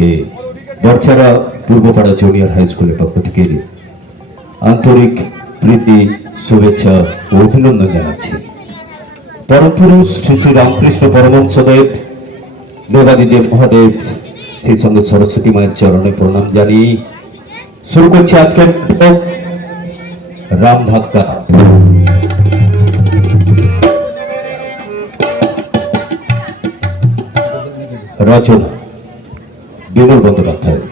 সবাইকে বরছাড়া Purbapara junior high স্কুলের পক্ষ থেকে আন্তরিক প্রীতি, শুভেচ্ছা ও অভিনন্দন জানাচ্ছি। পরম পুরুষ শ্রী শ্রী রামকৃষ্ণ পরমহংসদেব, দেবাদিদেব মহাদেব, সেই সঙ্গে সরস্বতী মায়ের চরণে প্রণাম জানিয়ে শুরু করছি আজকের রাম ধাক্কা। রচনা বিমল বন্দ্যোপাধ্যায়,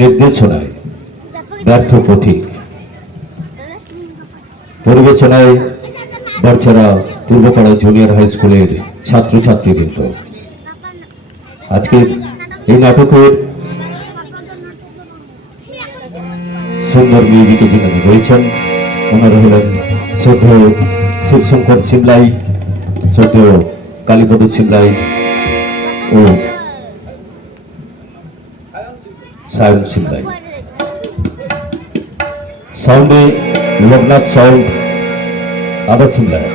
নির্দেশনায় ব্যর্থ পথিক, পরিবেশনায় বরছাড়া পূর্বপাড়া জুনিয়র হাই স্কুলের ছাত্রছাত্রীবৃন্দ। আজকের এই নাটকের সুন্দর মেয়েদিকে যিনি রয়েছেন ওনারা হলেন শ্রদ্ধেয় শিবশঙ্কর সিমলাই, শ্রদ্ধেয় কালীপদ সিমলাই ও সায়ন সিমলাই। সাউন্ডে লোকনাথ সাউন্ড, আবার সিমলাই।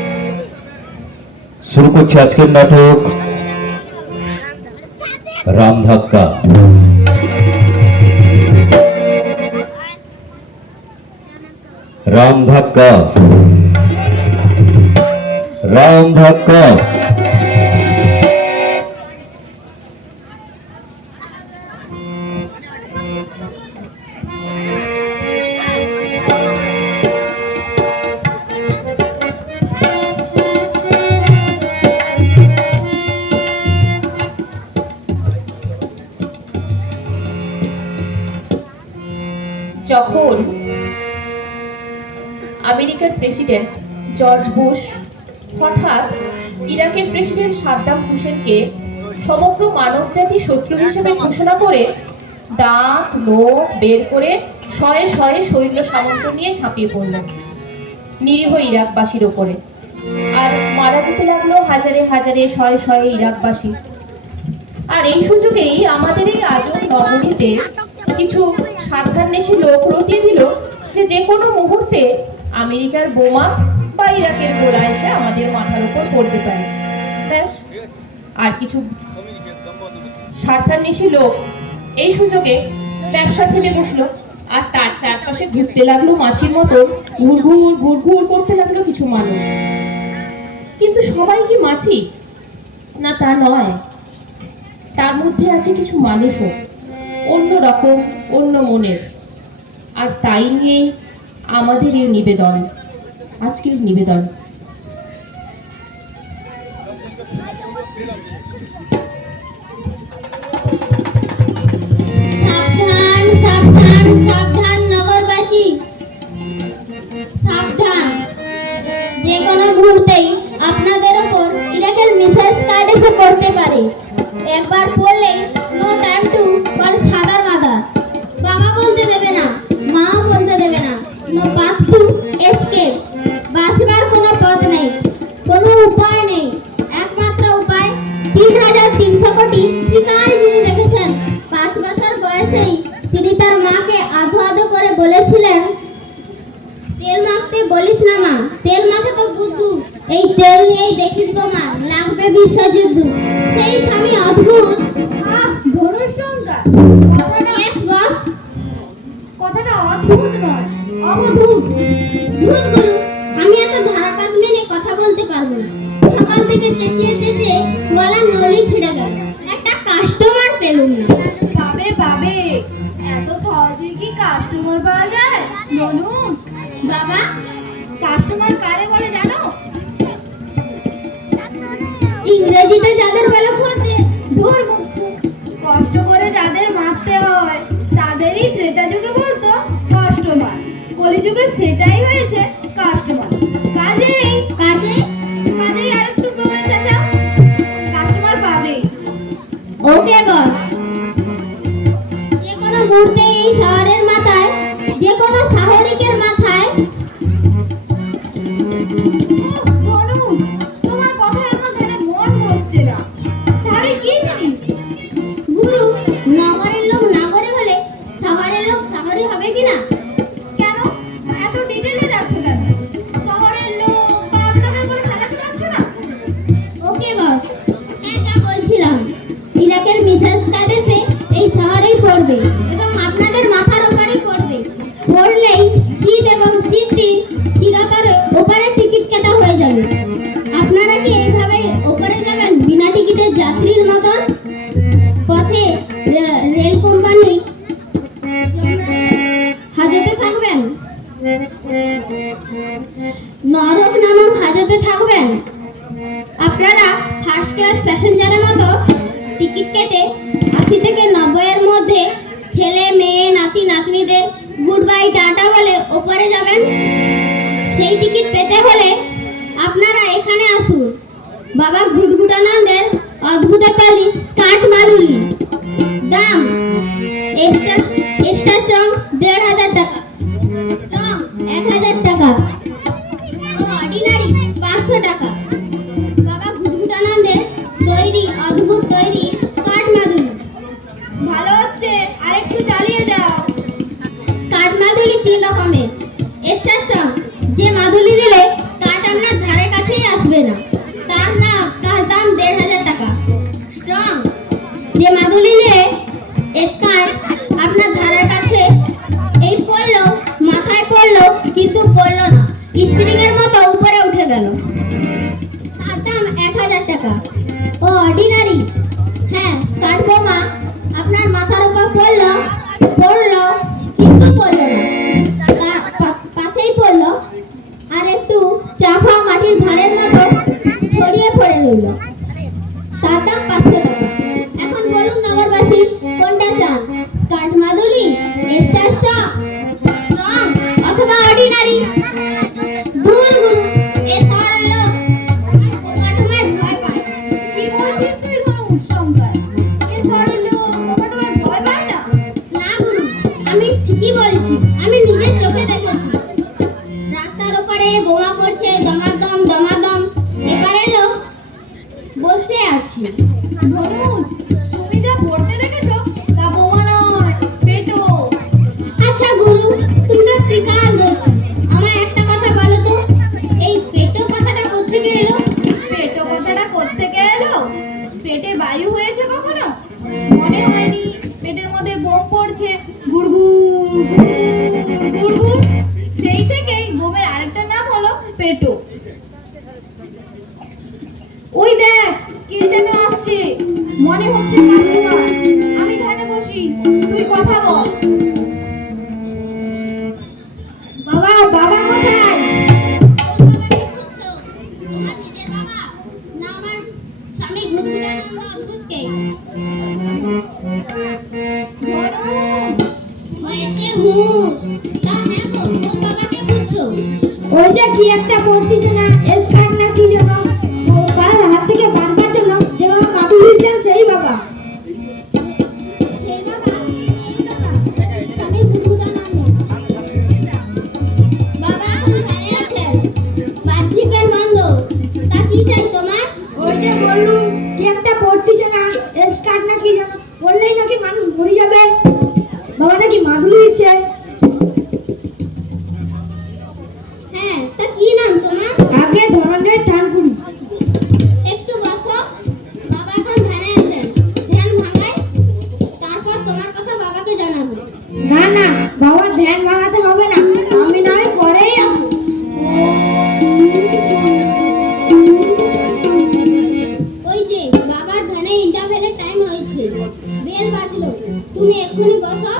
শুরু করছে আজকের নাটক রাম ধাক্কা। রাম ধাক্কা, রাম ধাক্কা। যখন আমেরিকার প্রেসিডেন্ট জর্জ বুশ হঠাৎ ইরাকের প্রেসিডেন্ট সাদ্দাম হুসেনকে সমগ্র মানবজাতি শত্রু হিসেবে ঘোষণা করে দাঁত নখ বের করে শয়ে শয়ে সৈন্য সামন্ত নিয়ে ঝাঁপিয়ে পড়লেন নিরীহ ইরাকবাসীর ওপরে, আর মারা যেতে লাগলো হাজারে হাজারে শয়ে শয়ে ইরাকবাসী। আর এই সুযোগেই আমাদের এই আজব নগরীতে কিছু স্বার্থান্বেষী লোক রটিয়ে দিল যে কোনো মুহূর্তে আমেরিকার বোমা বা ইরাকের গোলা এসে আমাদের মাথার উপর পড়তে পারে। ব্যাস, আর কিছু স্বার্থান্বেষী লোক এই সুযোগে ব্যবসা থেকে বসলো, আর তার চারপাশে ঘুরতে লাগলো মাছির মতো, ঘুরঘুর ঘুরঘুর করতে লাগলো কিছু মানুষ। কিন্তু সবাই কি মাছি? না, তা নয়। তার মধ্যে আছে কিছু মানুষও অন্য রকম, অন্য মনের। আর তাই নিয়েই আমাদের এই নিবেদন, আজকের নিবেদন। সাবধান সাবধান সাবধান নগরবাসী, সাবধান। যে কোনো মুহূর্তেই আপনাদের ওপর ইরাকের মিসাইল কার্ড এসে পড়তে পারে। একবার পড়লেই no time to call father mother. বাবা বলতে দেবে না, মা বলতে দেবে না। No path to escape. বাঁচবার কোনো পথ নেই, কোনো উপায় নেই। একমাত্র উপায় ৩৩০০ কোটি শিকার যিনি দেখেছেন। ৫ বছর বয়সেই তিনি তার মাকে আধো আধো করে বলেছিলেন, তেল মাখতে বলিস না মা, তেল মাখে তো বুদ্ধু। এই তেল নিয়েই দেখিস গো মা, লাগবে বিশ্বযুদ্ধ। সেই স্বামী অদ্ভুত। Yes, boss. কথাটা অদ্ভুত নয়, অবধূত। ধুর গুরু, আমি এত ধারাপাত মেনে কথা বলতে পারবো না। সকাল থেকে চেঁচিয়ে চেঁচিয়ে গলার নলি ছিঁড়ে গেল, একটা কাস্টমার পেলুম না। পাবে পাবে, এত সহজে কি কাস্টমার পাওয়া যায় মানুষ? বাবা, কাস্টমার কারে বলে জানো? ইংরেজিতে যাদের বলে খোঁজে। ধুর মুক্কু, কষ্ট করে যাদের মারতে হয় তাদেরই ত্রেতা যুগে বলতো কাস্টমার, কলিযুগে সেটাই হয়েছে কাস্টমার। কাজেই কাজে কাজেই আর একটু করে চাচা, কাস্টমার পাবে। ওকে বস। যে কোনো মুহূর্তে এই শহরের মাথায়, যে কোনো শহরিকের মাথায় মানুষ, তোমার কথায় আমার ধ্যানে মন বসছে না। সারে কি জিনিস? গুরু, নগরের লোক নগরে হলে শহরের লোক শহরে হবে কিনা? কেন এত ডিটেইলে যাচ্ছ কেন? শহরের লোক বা আপনাদের কোনো খেলাতে যাচ্ছ না? ওকে বস। হ্যাঁ, যা বলছিলাম, ইরাকের মিসাইল কার্ডে ক্লাস প্যাসেঞ্জারের মতো টিকিট কেটে 80 থেকে 90 এর মধ্যে ছেলে মেয়ে নাতি নাতনিদের গুড বাই টাটা বলে ওপরে যাবেন। সেই টিকিট পেতে হলে আপনারা এখানে আসুন। বাবা ঘুটঘুটানন্দের অদ্ভুতকারী স্কার্ট মাদুলি, দাম এক্সট্রা স্ট্রং 1500 টাকা, স্ট্রং 1000 টাকা, অর্ডিনারি 500 টাকা। বাবা ঘুটঘুটানন্দের তৈরি অদ্ভুত তৈরি স্কার্ট মাদুলি। ভালো হচ্ছে, আর একটু চালিয়ে যাও। স্কার্ট মাদুলি 3 রকমের। এক্সট্রা স্ট্রং, যে মাদুলি নিলে স্কার্ট আপনার ধারে কাছেই আসবে না, তার দাম 1500 টাকা। স্ট্রং, যে মাদুলি নিলে স্কার্ট আপনার ধারে কাছে এই পড়লো, মাথায় পড়লো কিন্তু পড়লো না, স্প্রিং এর মতো উপরে উঠে গেল, তার দাম 1000 টাকা। ও অর্ডিনারি, হ্যাঁ স্কার্ট বোমা আপনার মাথার উপর পড়লো কিন্তু পড়লো না, পাশেই পড়লো আর একটু চাপা মাটির ভাঁড়ের মতো ছড়িয়ে পড়ে রইল, তার দাম 500 টাকা। এখন বলুন নগরবাসী, কোনটা চান? স্কার্ট মাদুলি, এক্সট্রা স্ট্রং অথবা অর্ডিনারি? দূর গুরু, এ শহরের লোক বোমাটোমায় ভয় পায়। কি বলছিস তুই ধনুষ শঙ্কর? এ শহরের লোক বোমাটোমায় ভয় পায় না? না গুরু, আমি ঠিকই বলছি, আমি নিজের চোখে দেখেছি। রাস্তার ওপরে বোমা পড়ছে দমাদম দমাদম, এপারে লোক বসে আছে। ধনুষ, তুমি যা পড়তে দেখেছো তা বোমা নয়, পেটো। আচ্ছা গুরু, তুমি তো ত্রিকাল দোষী, আমায় একটা কথা বলো তো, এই পেটো কথাটা কোত্থেকে এলো? পেটো কথাটা কোত্থেকে এলো? পেটে বায়ু হয়েছে কখনো? মনে হয়নি পেটের মধ্যে বোম পড়ছে গুড়গুড় গুড়গুড় গুড়গুড়। সেই থেকেই বোমের আরেকটা নাম হলো পেটো। ওই দেখ, কে যেন আসছে, মনে হচ্ছে কাস্টমার। আমি ধানে বসি, তুই কথা বল। বাবা, বাবা কোথায়? বাবাকে খুঁজছো? তোমার নিজের বাবা না আমার স্বামী ঘুটঘুটানন্দ অদ্ভুতকে? ধনুষ, হয়েছে হুঁশ। তা হ্যাঁ গো, কোন বাবাকে খুঁজছো? ওই যে কি একটা পড়তিছে না, স্কার্ট না কি যেন, ও কার হাত থেকে বাঁধবার জন্য যে বাবা মাথু দিচ্ছেন, সেই বাবা। সেই বাবা, স্বামী ঘুটঘুটানন্দ। বাবা এখন ধ্যানে আছেন, বাহ্যিকের বন্ধ। তা কি চাই তোমার? ওই যে বললুম কি একটা পড়তিছে না, স্কার্ট না কি যেন, বললেই নাকি মানুষ মরে যাবে, বাবা নাকি মাদুলি দিচ্ছে। হ্যাঁ, তা কি নাম তোমার? আগে ধনঞ্জয় থানকুনি। একটু বসো। বাবা এখন ধ্যানে আছেন, ধ্যান ভাঙাই, তারপর তোমার কথা বাবাকে জানাবো। না না, বাবার ধ্যান ভাঙাতে হবে না, আমি নয় পরেই আসবো। ওই যে বাবার ধ্যানে ইন্টারভেলের টাইম হয়েছে, বেল বাজলো, তুমি এক্ষুনি বসো।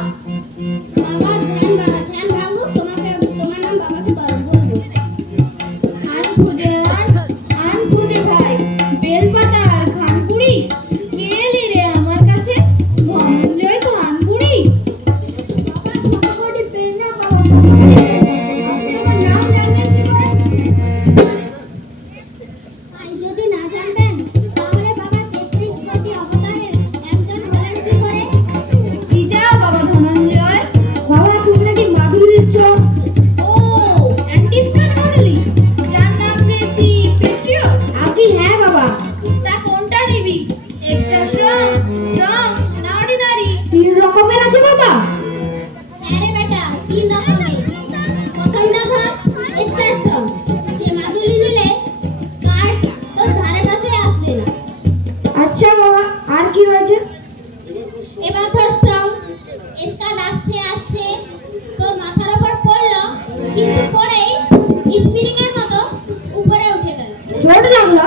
বাবা ধ্যান ভাঙুক, তোমার নাম বাবাকে বলবো। আন খুদে ভাই, বেলপাতা আর খানপুরি, কে এলি রে আমার কাছে? ধনঞ্জয় থানপুরি। বাবা ছোটখাটি পেরেনা বাবা, আপনি আমার নাম জানলেন কি করে? তাই যদি না জানবেন, তাহলে বাবা 33 কোটি অবতারের একজন হলেন কি করে? কি যাও বাবা ধনঞ্জয়? বাবা তুমি নাকি মাদুলি দিচ্ছ? ও, অ্যান্টিস্কার মাদুলি, যার নাম দিয়েছি পেট্রিয়ট। আগে হ্যাঁ বাবা। তা কোনটা নিবি? এক্সট্রা স্ট্রং, না অর্ডিনারি? 3 রকমের আছে বাবা। হ্যাঁ রে বেটা, 3 রকমের। প্রথমটা ধর এক্সট্রা স্ট্রং, যে মাদুলি নিলে স্কার্ট তোর ধারে কাছে আসবে না। আচ্ছা বাবা, আর কি রয়েছে? এবার ধর স্ট্রং, স্কার্ট আসছে তোর মাথার উপর পড়লো কিন্তু পড়েই স্প্রিং এর মতো উপরে উঠে গেল। চোট লাগলো?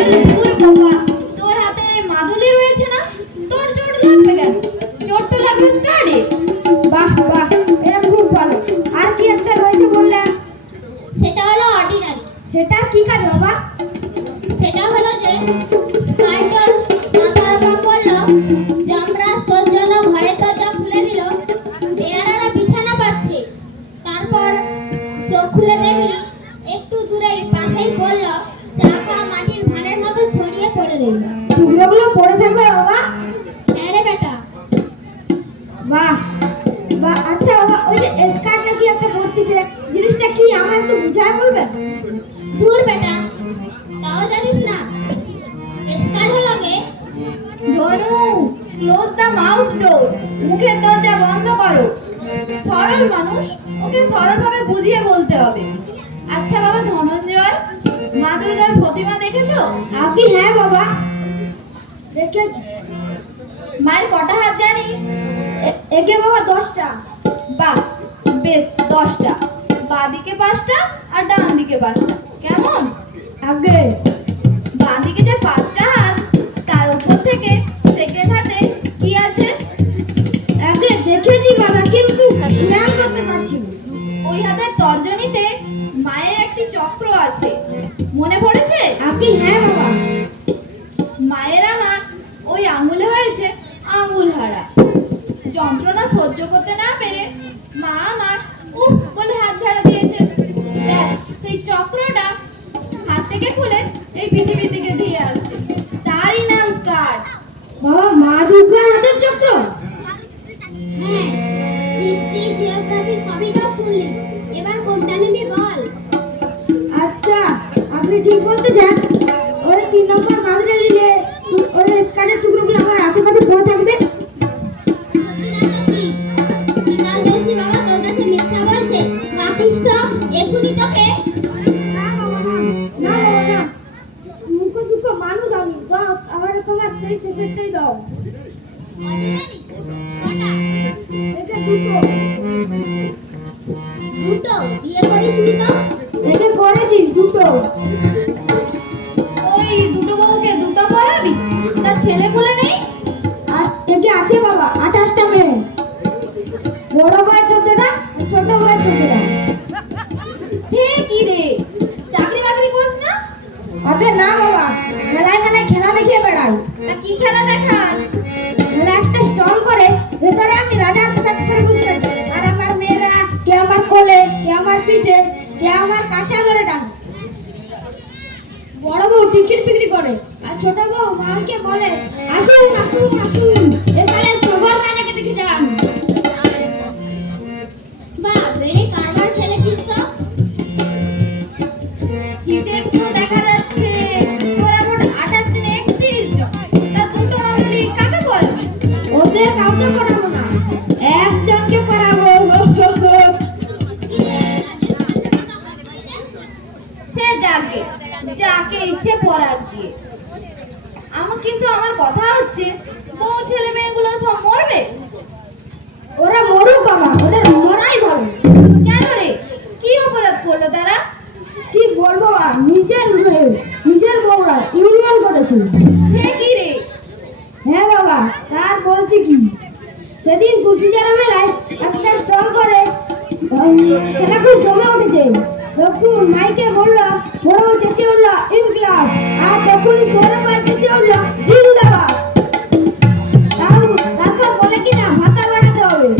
আরে দূর বাবা, তোর হাতে মাদুলি রয়েছে না, তোর চোট লাগবে কেন? চোট তো লাগবে স্কার্টে। বাহ বাহ, এটা খুব ভালো। আর কি একটা রয়েছে বললেন? সেটা হলো অর্ডিনারি। সেটা কি কাজ বাবা? সেটা হলো যে ক্লোজ দ্য মাউথ ডোর, মুখের দরজা বন্ধ করো। সরল মানুষ, ওকে সরলভাবে বুঝিয়ে বলতে হবে। আচ্ছা বাবা ধনঞ্জয়, মা দুর্গার প্রতিমা দেখেছো? আগে হ্যাঁ বাবা, দেখেছি। মায়ের কটা হাত জানিস? একে বাবা 10টা। বাহ, বেশ 10টা। বাঁ দিকে 5টা আর ডান দিকে 5টা। কেমন? আগে বাঁ দিকে যে 5টা হাত, তার উপর থেকে সেকেন্ড হাতে কি আছে? আগে দেখেছি বাবা, কিন্তু খেয়াল করতে পারছি না। ওই হাতের তর্জনীতে মায়ের একটি চক্র আছে, মনে পড়েছে? আগে হ্যাঁ বাবা। মায়ের আমার ওই আঙুলে হয়েছে আঙুল হারা। যন্ত্রণা সহ্য করতে না পেরে মা আমার উফ বলে হাত ঝাড়া দিয়েছে। ব্যাস, সেই চক্রটা হাত থেকে খুলে এই পৃথিবীর দিকে ধেয়ে আসছে। তারই নাম স্কার্ট। বাবা, মা দুর্গার হাতের চক্র? হ্যাঁ, হিস্ট্রি, জিওগ্রাফি সবই তো শুনলি। এবার কোনটা নিবি বল। আচ্ছা, আপনি ঠিক বলতে চান। ওই 3 নম্বর মাদুরে নিলে ওই স্কার্টের টুকরোগুলো আমার আশেপাশে পড়ে থাকবে। সত্যি না সত্যি? বিকাল দেখছি বাবা তোর কাছে মিথ্যা বলছে। কাঁপিস তো, এখনই তোকে। না বাবা না, না বাবা না। মুখ সুখ মানুষ আমি। দাও, আমার তোমার সেই শেষেরটাই দাও। এটা দুটো বিয়ে করিসনি তো? এটা করেছি দুটো। ওই দুটো বউকে দুটো পড়াবি? তার ছেলে বলে নেই? আর একে আছে বাবা 28টা মেয়ে। বড় বউয়ের 14টা, ছোট বউয়ের 14টা। সে কি রে, চাকরি বাকরি করিস না? আগে না বাবা, মেলায় মেলায় খেলা দেখিয়ে বেড়াই। তা কি খেলা দেখান? মেলায় একটা স্টল করে, ভেতরে আমি রাজার পোশাক পরে বসে আছি। আর আমার মেয়েরা কে আমার কোলে, কে আমার পিঠে, কে আমার কাঁচা ধরে টানে। বড় বউ টিকিট বিক্রি করে, আর ছোট বউ মাকে বলে আসুন আসুন আসুন, এখানে সবার রাজাকে দেখে যান। বাহ, বেড়ে কারবার খেলেছিস তো। হিসেব তো দেখা যাচ্ছে তোরা মোট 28 দিনে 31 জন। তা দুটো মাদুলি কাকে পড়াবি? ওদের কাউকে পড়াবো না, একজনকে পড়াবো। সে যাকে যাকে ইচ্ছে পড়াক গিয়ে। কিন্তু আমার কথা হচ্ছে, বউ ছেলে মেয়েগুলো সব মরবে? ওরা মরুক বাবা, ওদের মরাই ভালো। কেন রে, কি অপরাধ করলো তারা? কি বলবো আর, নিজের মেয়ে, নিজের বউরা ইউনিয়ন করেছে। সে কি রে? হ্যাঁ বাবা, তার বলছি কি, সেদিন কুচিচারা মেলায় একটা স্টল করে খেলা খুব জমে উঠেছে। তখন মাইকে বললো, বড় চেঁচে উঠলো ইনক্লাব, আর তখন সোরের মাই চেঁচে উঠলো জিন্দাবাদ। তারপর বলে কি না ভাতা বাড়াতে হবে,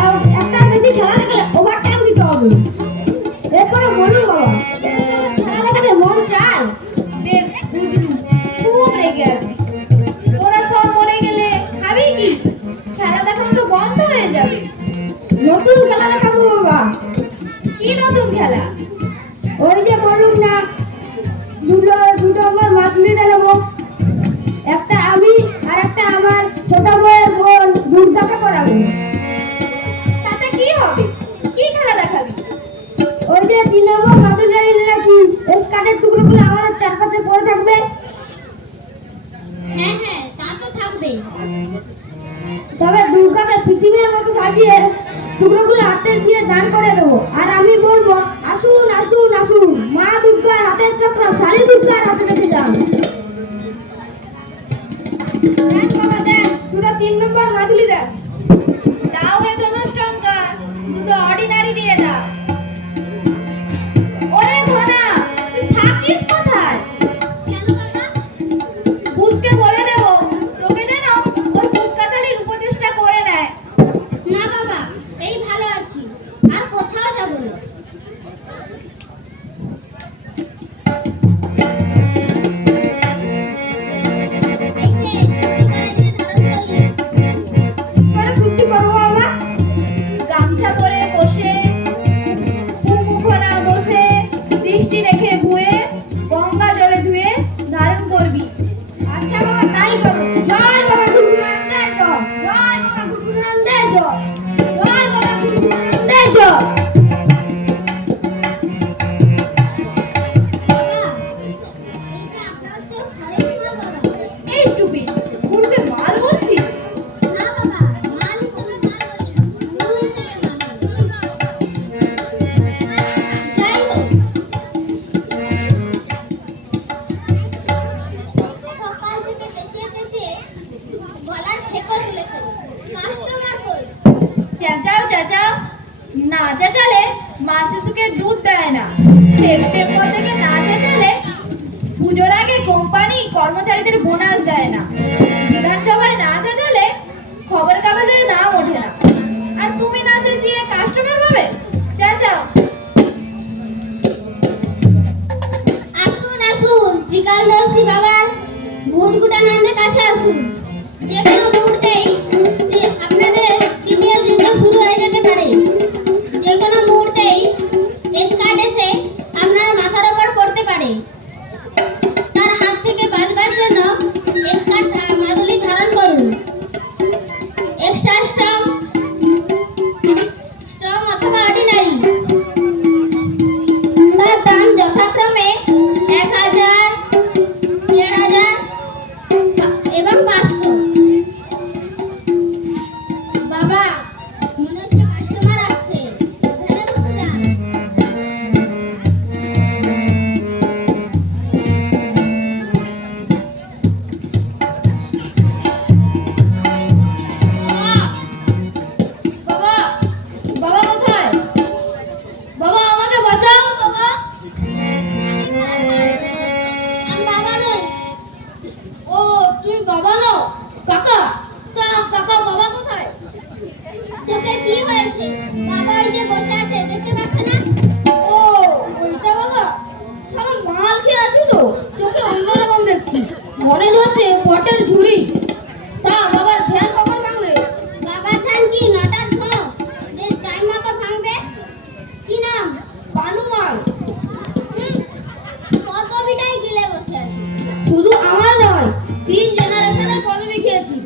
আর একটা বেশি খেলা দেখলে ওভারটাইম দিতে হবে। এরপরে বলুন বাবা, খেলা দেখাতে মন চায়? বেশ বুঝলু, খুব রেগে আছে। ওরা সব মরে গেলে খাবি কি? খেলা দেখানো তো বন্ধ হয়ে যাবে। নতুন খেলা দেখাবো বাবা। কি নতুন খেলা? ওই যে বলুন না, দুটো আমার মাতলিটা নেবো, একটা আমি আর একটা আমার ছোট বউয়ের বোন দুর্গাকে পড়াবো। তাতে কি হবে? কি খেলা দেখাবি? ওই যে 3 নম্বর মাদুরে নিলে কি স্কার্টের টুকরোগুলো আমাদের চারপাশে পড়ে থাকবে। হ্যাঁ হ্যাঁ, তা তো থাকবে। তবে দুর্গাকে পৃথিবীর মতো সাজিয়ে টুকরোগুলো হাতে দিয়ে দান করে দেবো, আর আমি বলবো আসুন আসুন আসুন, মা দুর্গার হাতের চক্র শালী দুর্গার হাতে দেখে যান। দেন বাবা দেন, দুটো 3 নম্বর মাদুলি দেন। দাও হে ধনুষ্টঙ্কা, দুটো অর্ডিনারি দিয়ে দাও। ওরে ধনা, তুই থাকিস কোথায়? কেন বাবা? বুঝকে বলে দেবো তোকে যেন ওই ফুটকাতালির উপদেশটা করে নেয়। না বাবা, এই ভালো আছি, আর কোথাও যাব না। এই যে ঠিকানা দিয়ে ধারণ করলে। কাস্টমার কই? চেঁচাও চেঁচাও, না চেঁচালে মা শিশুকে দুধ দেয় না। সেপ্টেম্বর থেকে না চেঁচালে পুজোর আগে কোম্পানি কর্মচারীদের বোনাস দেয় না। বিধানসভায় না চেঁচালে খবর কাগজে নাম ওঠে না। আর তুমি না চেঁচিয়ে কাস্টমার পাবে? চেঁচাও। আসুন আসুন, ত্রিকালদর্শী বাবার ঘুটঘুটানন্দের কাছে আসুন। যে কোনো মুহূর্তেই আপনাদের তৃতীয় যুদ্ধ শুরু হয়ে যেতে পারে। যে কোনো মুহূর্তেই স্কার্ট এসে আপনার মাথার উপর পড়তে পারে। তার হাত থেকে বাঁচবার জন্য স্কার্ট মাদুলি ধারণ করুন। এক্সট্রা স্ট্রং অথবা অর্ডিনারি। তার দাম যথাক্রমে 1000, 1500 এবং 500। বাবা, মনে হচ্ছে কাস্টমার আসছে। ভেতরে ঢুকে যান। বাবা, বাবা কোথায়? বাবা আমাকে বাঁচাও বাবা। আমি বাবা নই। ও তুমি বাবা নও? কাকা, তা কাকা বাবা কোথায়? চোখে কি হয়েছে? বাবা ওই যে বসে আছে, দেখতে পাচ্ছ না? ও ওইটা বাবা। সারা মাল খেয়ে আছো তো, চোখে অন্যরকম দেখছি। মনে হচ্ছে পটের ঝুড়ি। তা বাবার ধ্যান কখন ভাঙবে? বাবার ধান কি নটার ভোগ যে টাইম মতো ভাঙবে? কি নাম? বানুমাল। পদবিটাই গিলে বসে আছে। শুধু আমার নয়, 3 জেনারেশনের পদবি খেয়েছি,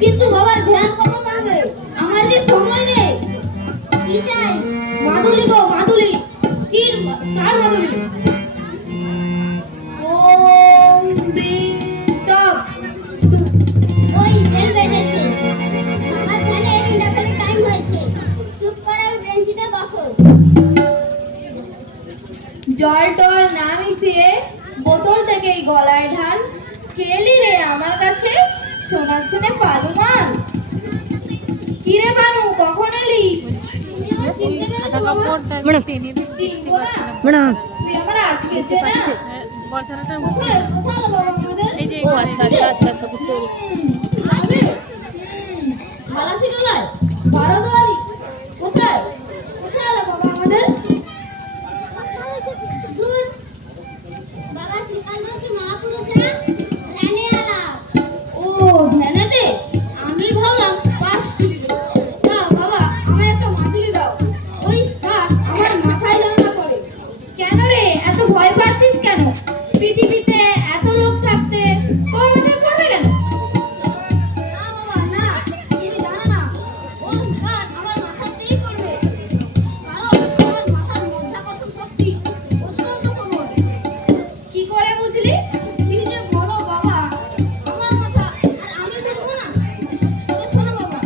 কিন্তু বাবার ধ্যান কখন ভাঙবে? আমার যে সময় নেই। কি চাই? মাদুলি গো মাদুলি, স্টার মাদুলি। ওম ব্রিং টপ। ওই বেল বেজেছে। বাবার ধানে ইন্ডাক্টরের টাইম হয়েছে। চুপ করে ওই বেঞ্চিতে বসো। জল টল না মিশিয়ে বোতল থেকেই গলায় ঢাল। কেলি রে আমার কাছে শোনাচ্ছে না পালুমান। কি রে পানু, কখন এলি? সাদা কাপড়টা টেনে দেখতে পাচ্ছি না। তুই আমার আজকে চেনা? বলছানাটা কোথায় কোথায় হলো বাবা আমাদের? এই যে আচ্ছা বুঝতে পেরেছি। আসবে? খালাসি ডলায় 12 দুয়ারি। কোথায় কোথায় আলো বাবা আমাদের? গুড। বাবা শ্রীকান্তকে মহাপুরুষরা ধ্যানে আলাপ। ও ধ্যানেতে? আমি ভাবলাম পাশ ছিল। না বাবা, আমায় একটা মাদুলি দাও। ওই স্টার আমার মাথায় যেন না পড়ে। কেন রে এত ভয় পাচ্ছিস কেন? পৃথিবীতে এত লোক থাকতে তোর মাথায় পড়বে কেন? না বাবা না, তুমি জানো না, ও স্টার আমার মাথাতেই পড়বে। কারণ আমার মাথার মাধ্যাকর্ষণ শক্তি অত্যন্ত প্রবল। কি করে বুঝলি? তুমি যে বলো বাবা, আমার মাথা আর আমি বুঝবো না। তবে শোনো বাবা,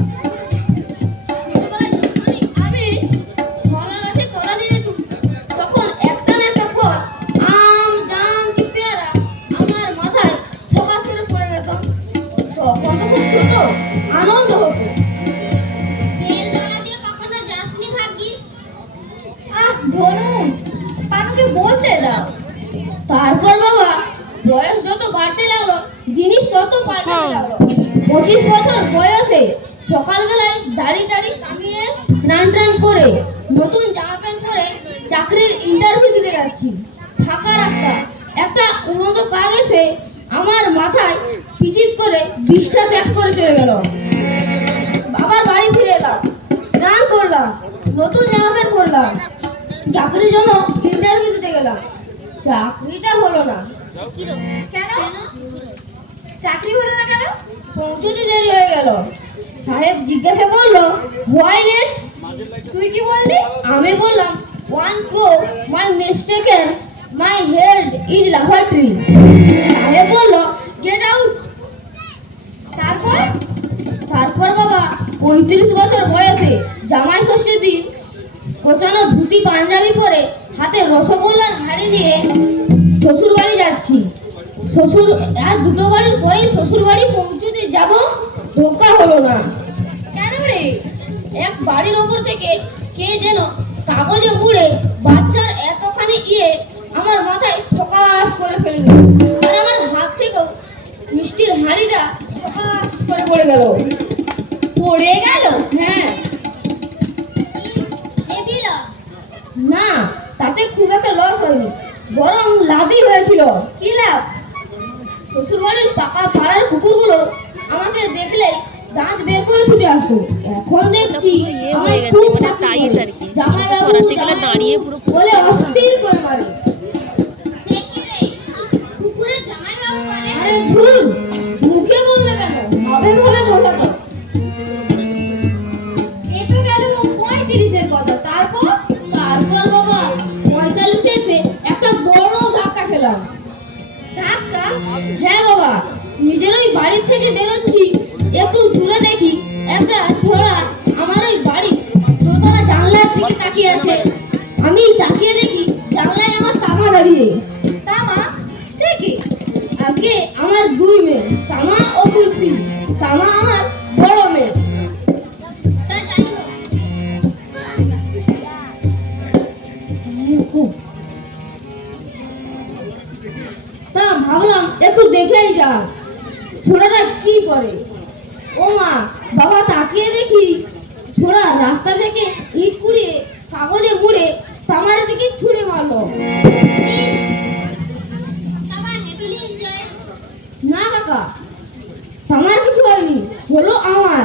ছোটবেলায় যখনই আমি কলা গাছে কলা দিয়ে যেতুম, তখন একটা না একটা ফল, আম জাম কি পেয়ারা, আমার মাথায় ঠকাস করে পড়ে যেত। তখন তো খুব ছোট, আনন্দ হতো। বেল গলা দিয়ে কখনো যাসনি ভাগ্যিস? আহ ধনু, পানুকে বলতে দাও। তারপর বাবা বয়স যত বাড়তে লাগলো, জিনিস তত পাল্টাতে লাগলো। 25 বছর বয়সে সকালবেলায় দাড়ি কামিয়ে স্নান টান করে নতুন জামা প্যান্ট পরে চাকরির ইন্টারভিউ দিতে যাচ্ছি। ফাঁকা রাস্তা, একটা উন্নত কাজ এসে আমার মাথায় পিচিত করে 20টা ত্যাগ করে চলে গেল। বাবার বাড়ি ফিরে এলাম, স্নান করলাম, নতুন জামা প্যান্ট পরলাম, চাকরির জন্য ইন্টারভিউ দিতে গেলাম। চাকরিটা হলো না। কেন? চাকরি হলো না কেন? পৌঁছতে দেরি হয়ে গেল। সাহেব জিজ্ঞাসা করলো, হোয়াই লেট? তুই কি বললি? আমি বললাম, 1 crore my mistaken, my head is lavatory. সাহেব বললো, গেট আউট। তারপর বাবা 35 বছর বয়সে জামাই ষষ্ঠীর দিন কোচানো ধুতি পাঞ্জাবি পরে হাতে রসগোল্লার হাড়ি নিয়ে শ্বশুর বাড়ি যাচ্ছি। শ্বশুর আর দুটো বাড়ির পরেই শ্বশুর বাড়ি পৌঁছতে যাব, ধোকা হলো না। কেন বাড়ির ওপর থেকে কে যেন কাগজে মুড়ে বাচ্চার এতখানি আমার মাথায় ফোকাস করে ফেলে দিল, আর আমার হাত থেকেও মিষ্টির হাঁড়িটা ফোকাস করে পড়ে গেল। পড়ে গেল? হ্যাঁ। না, তাতে খুব একটা লস হয়নি, বরং লাভই হয়েছিল। কি লাভ? শ্বশুরবাড়ির পাকা পাড়ার কুকুরগুলো আমাকে দেখলেই দাঁত বের করে ছুটে আসতো। এখন দেখছি ইয়ে আমায় হয়ে গেছে, খুব মানে ফাঁকি টাইট করে। আর কি। জামাইবাবু, সরাতে গেলে জামাইবাবু দাঁড়িয়ে পুরো বলে অস্থির করে মারে। আরে ধুর, মুখে বলবে কেন, ভাবে ভাবে বোঝাতো। এ তো গেল 35-এর কথা। তারপর? তারপর বাবা 45 এসে একটা বড় ধাক্কা খেলাম। ধাক্কা? হ্যাঁ বাবা, নিজের ওই বাড়ির থেকে বেরোচ্ছি, একটু দূরে দেখি একটা ছোড়া আমার ওই বাড়ি দোতলা জানলার দিকে তাকিয়ে আছে। আমি তাকিয়ে দেখি জানলায় আমার তামা দাঁড়িয়ে। তামা? সে কি? আগে আমার দুই মেয়ে, তামা ও তুলসী। তামা আমার বড় মেয়ে। তা যাই হোক, তা ভাবলাম একটু দেখেই যা ছোড়াটা কি করে। ও মা, বাবা তাকিয়ে দেখি ছোড়া রাস্তা থেকে ইট কুড়িয়ে কাগজে মুড়ে তামার দিকে ছুঁড়ে মারলো। না কাকা, তামার কিছু হয়নি, হলো আমার।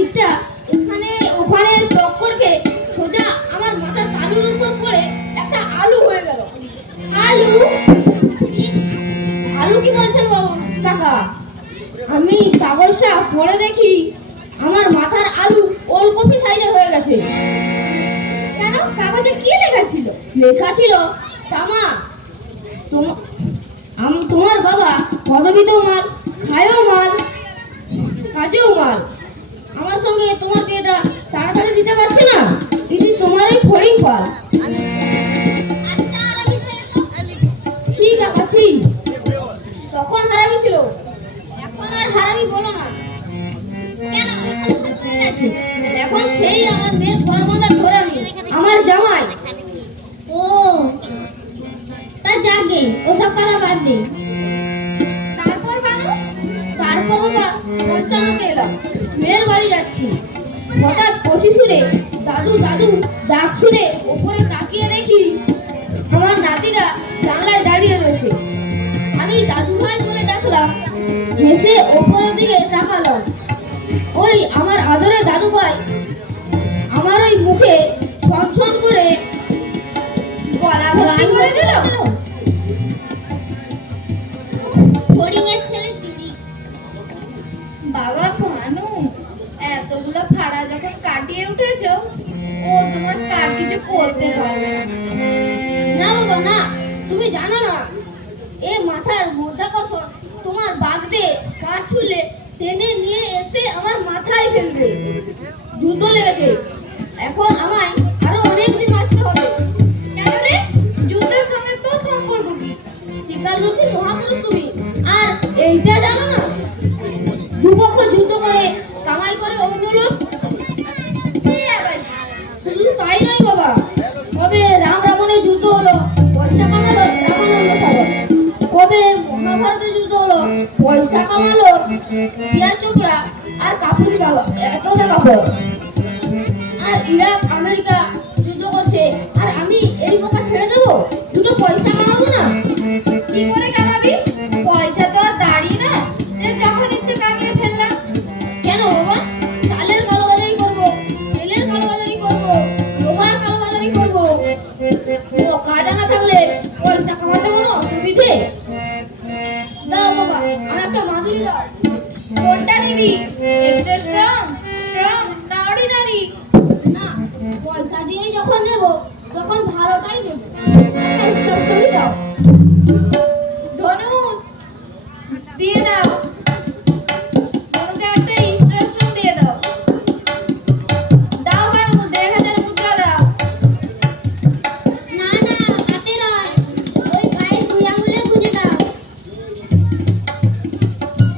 ইটটা এখানে ওখানে টক্কর খেয়ে সোজা আমার মাথার তালুর উপর পড়ে একটা আলু হয়ে গেল। আলু? আলু কি বলছেন বাবা কাকা? আমি কাগজটা পড়ে দেখি আমার মাথার আলু ওলকপি সাইজের হয়ে গেছে। কেন? কাগজে কি লেখা ছিল? লেখা ছিল, তামা, তোমার বাবা পদবিতেও মাল, খায়ও মাল, কাজেও মাল। আমার সঙ্গে তোমার বিয়েটা তাড়াতাড়ি দিতে পারছে না, এটি তোমারই ফড়িং পাল। ঠিক আছে, তখন হারামি ছিল, এখন আর হারামি বলো না। কেন? এখন সেই আমার মেয়ের ফরমাদা ধরে নি, আমার জামাই। ও তা জাগে, ওসব কথা বাদ দে। তারপর মানুষ? তারপর বাবা 55-তে এলাম, মেয়ের বাড়ি যাচ্ছি। হঠাৎ কচি সুরে দাদু দাদু ডাক শুনে ওপরে তাকিয়ে দেখি আমার নাতিরা জানলায় দাঁড়িয়ে রয়েছে। আমি দাদু ভাই বলে ডাকলাম, হেসে ওপরের দিকে তাকালাম। ওই আমার আদরে দাদু ভাই আমার ওই মুখে ছন করে গলা ভর্তি করে দিল? ফড়িংয়ের ছেলে দিদি। বাবা ভানু, এতগুলো ফাড়া যখন কাটিয়ে উঠেছো, ও তোমার স্কার্ট কিছু করতে পারবে না। না বাবা না, তুমি জানো না, এ মাথার মধ্যাকর্ষণ তোমার বাগদে কাঠ ছুলে টেনে নিয়ে এসে আমার মাথায় ফেলবে। যুদ্ধ লেগেছে, এখন আমায় আরো অনেক দিন আসতে হবে। কেন রে? যুদ্ধের সঙ্গে তোর সম্পর্ক কি? চিকালদর্শী মহাপুরুষ তুমি, আর এইটা জানো না, দুপক্ষ যুদ্ধ করে কামাই করে অন্য লোক। কি আবার? শুধু তাই নয় বাবা, কবে রাম রাবণের যুদ্ধ হলো, পয়সা কামালো রামানন্দ সাগর। কবে মহাভারতের যুদ্ধ হলো, পয়সা কামালো পিয়ার চোপড়া আর কাপুরি বাবা, একদা কাপড়। আর ইরাক আমেরিকা যুদ্ধ করছে, আর আমি এই বোকা ছেড়ে দেবো দুটো পয়সা কামাবো না? কি করে কামাবি? পয়সা তো আর দাঁড়িয়ে না যে যখন ইচ্ছে কামিয়ে ফেললাম। কেন বাবা? চালের কালোবাজারি করবো, তেলের কালোবাজারি করবো, লোহার কালোবাজারি করবো। ও কাজ না থাকলে পয়সা কামাতে কোনো অসুবিধে? দাও বাবা, আমার একটা মাদুরি দাও। কোনটা নিবি? এক্সট্রা স্ট্রং, না অর্ডিনারি? না, পয়সা দিয়েই যখন নেবো তখন ভালোটাই নেবো। একটা হিসাবটা দাও। ধনুষ দিয়ে দাও। ধনুকে একটা এক্সট্রা স্ট্রং দিয়ে দাও। দাও ভানু, 1500 মুদ্রা দাও। না না, হাতে নয়, ওই পায়ে 2 আঙুলে গুঁজে দাও।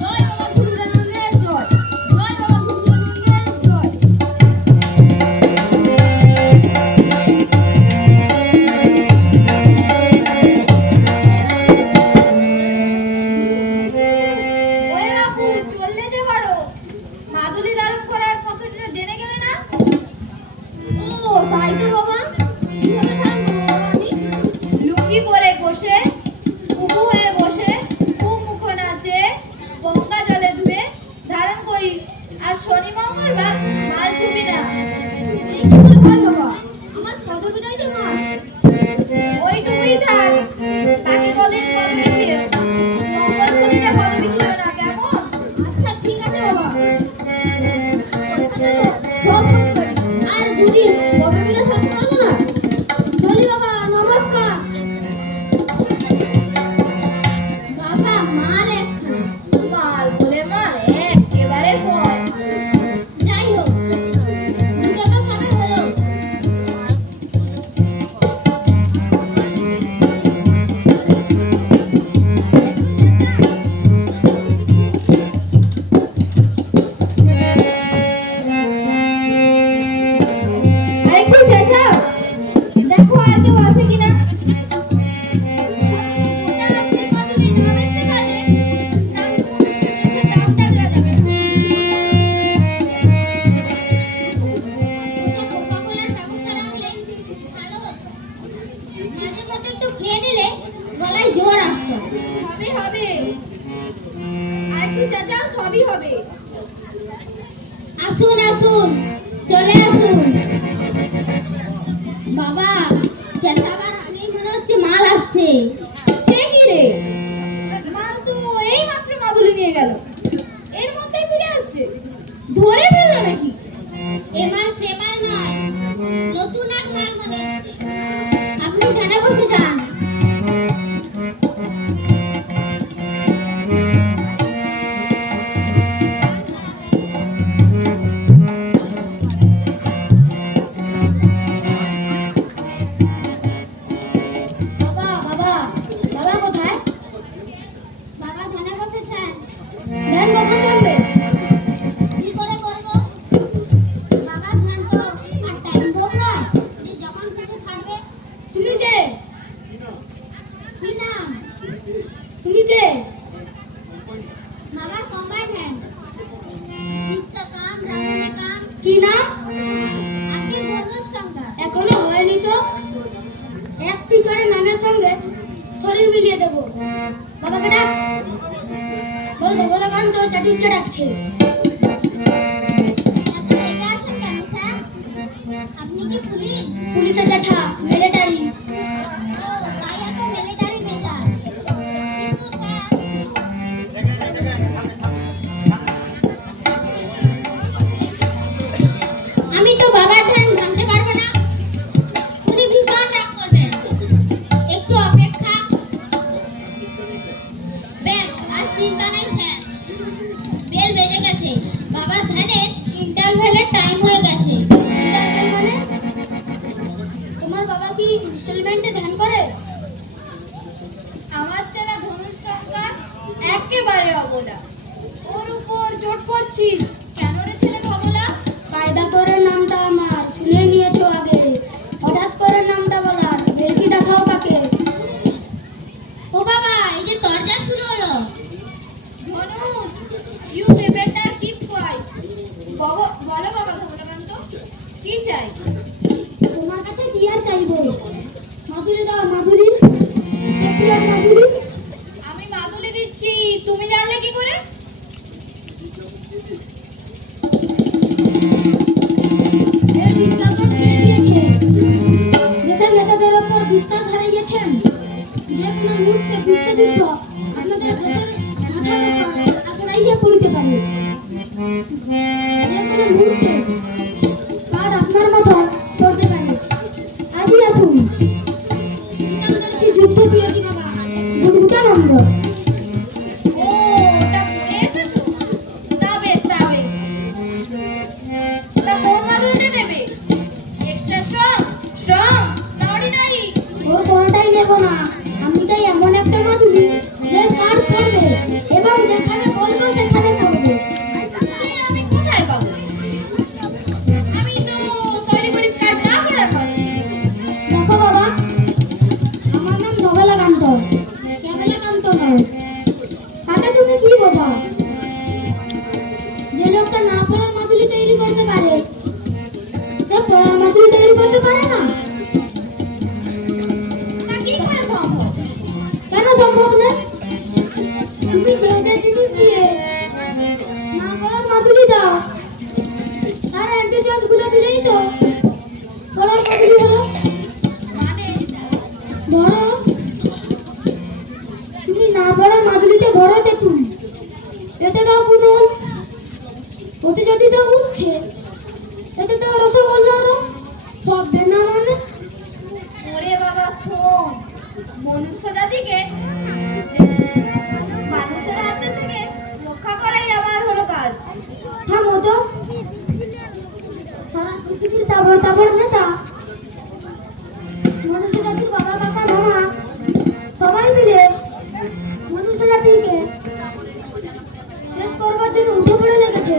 জয় বাবা ঘুমরানন্দের জয়, জয় বাবা ঘুমরানন্দের জয়। শনি মঙ্গলবার মাল ছবি না। এই কি করে হয় বাবা? আমার পদবিটাই যে মাল। ওইটুকুই থাক, বাকি কদিন পদবি খেয়ে মঙ্গল শনিটা পদবি খেয়ে না কেমন? আচ্ছা ঠিক আছে বাবা। সব করতে পারি। আর বুঝি পদবিটা সব করবো না। চলি বাবা, নমস্কার। বাবা মাল একখানা। মাল বলে মাল একেবারে ফল। যাই হোক, দুটো তো খাবে হলো। আরেকটু চেঁচাও, দেখো আর কেউ আছে কিনা। একটা কোকা-কোলার ব্যবস্থা রাখলে ভালো হতো। মাঝে মধ্যে একটু খেয়ে নিলে গলায় জোর আসতো। হবে হবে, আরেকটু চেঁচাও, সবই হবে। আসুন আসুন, চলে আসুন। বাবা, চেঁচাবার আগেই মনে হচ্ছে মাল আসছে। সে কি রে, মাল তো এই মাত্র মাদুলি নিয়ে গেল, এর মধ্যেই ফিরে আসছে। ধরে ফেললো নাকি? এ মাল সে মাল নয়, নতুন এক মাল মনে হচ্ছে। আপনি ধ্যানে বসে যান। বাবা বাবা বাবা কোথায়? বাবা ধ্যানে বসেছেন। ধ্যান কখন করবে? কি করে বলবো? বাবা ধ্যান তো আর টাইম ভোগ নয় যে যখন খুশি থাকবে। তুমি কে? কি নাম? তুমি কে? বাবার কম্বাইন্ড ধ্যান। চিত্ত কাম, রাজনী কাম। কি নাম? আগে বলো সংখ্যা। এখনো হয়নি তো। একটি জোড়ে নামের সঙ্গে শরীর মিলিয়ে দেবো। বাবাকে ডাক। বলতে বলে গান তো চাটুজ্জে ডাকছে। আপনি কি পুলিশ? পুলিশের জ্যাঠা, মিলিটারি। ও, তাই এত মিলিটারি মেজাজ। কিন্তু স্যার, আমি তো বাবার ধ্যান ভাঙতে পারবো না। উনি ভীষণ রাগ করবেন। একটু অপেক্ষা। বেশ, আর চিন্তা নেই স্যার। বেল বেজে গেছে। বাবার ধ্যানের ইন্টারভেলের টাইম হয়ে গেছে। ইন্টারভেল মানে? তোমার বাবা কি ইনস্টলমেন্টে ধ্যান করে? আমার চেলা ধনুষ্টঙ্কার একেবারে অবলা, ওর উপর জোট করছিস কেন রে ছেলে ধবলা? কায়দা করে নামটা আমার শুনে নিয়েছো আগে। হঠাৎ করে নামটা বলার ভেলকি দেখাও কাকে? ও বাবা, এই যে দরজা শুরু হলো। Dhanush, you better keep quiet. বলো বাবা ধবলকান্ত, কি চাই? তোমার কাছে কি আর চাইবো? মাধুরী দাও, মাধুরী। পেট্রিয়ার মাধুরী। আমি মাদুলি দিচ্ছি, তুমি জানলে কি করে? এর বিজ্ঞাপন কে দিয়েছে? দেশের নেতাদের ওপর বিশ্বাস হারিয়েছেন। যে কোনো মুহূর্তে বিশ্বযুদ্ধ আপনাদের দেশের মাথার উপর আছড়াইয়া পড়িতে পারে। যে কোনো মুহূর্তে কার্ড আপনার মাথায় পড়তে পারে। আজই আসুন। যুদ্ধ বিরতি বাবা, দুর্গানন্দ। ও, ওটা পড়ে এসেছো? তবে তবে তা কোন মাদুলিটা নেবে? এক্সট্রা স্ট্রং, স্ট্রং না অর্ডিনারি? ওর কোনটাই নেব না। আমি চাই এমন একটা মাধুরী যে কার করবে এবং যেখানে বলবো সেখানে করবে। আমি কোথায় পাবো? দিচ্ছে। এটা তো রসগোল্লা না, সব বেনা মানে। ওরে বাবা শোন, মনুষ্য জাতিকে মানুষের হাতে থেকে রক্ষা করাই আমার হলো কাজ। থামো তো, সারা পৃথিবীর তাবড় তাবড় নেতা, মনুষ্য জাতির বাবা কাকা মামা সবাই মিলে মনুষ্য জাতিকে শেষ করবার জন্য উঠে পড়ে লেগেছে।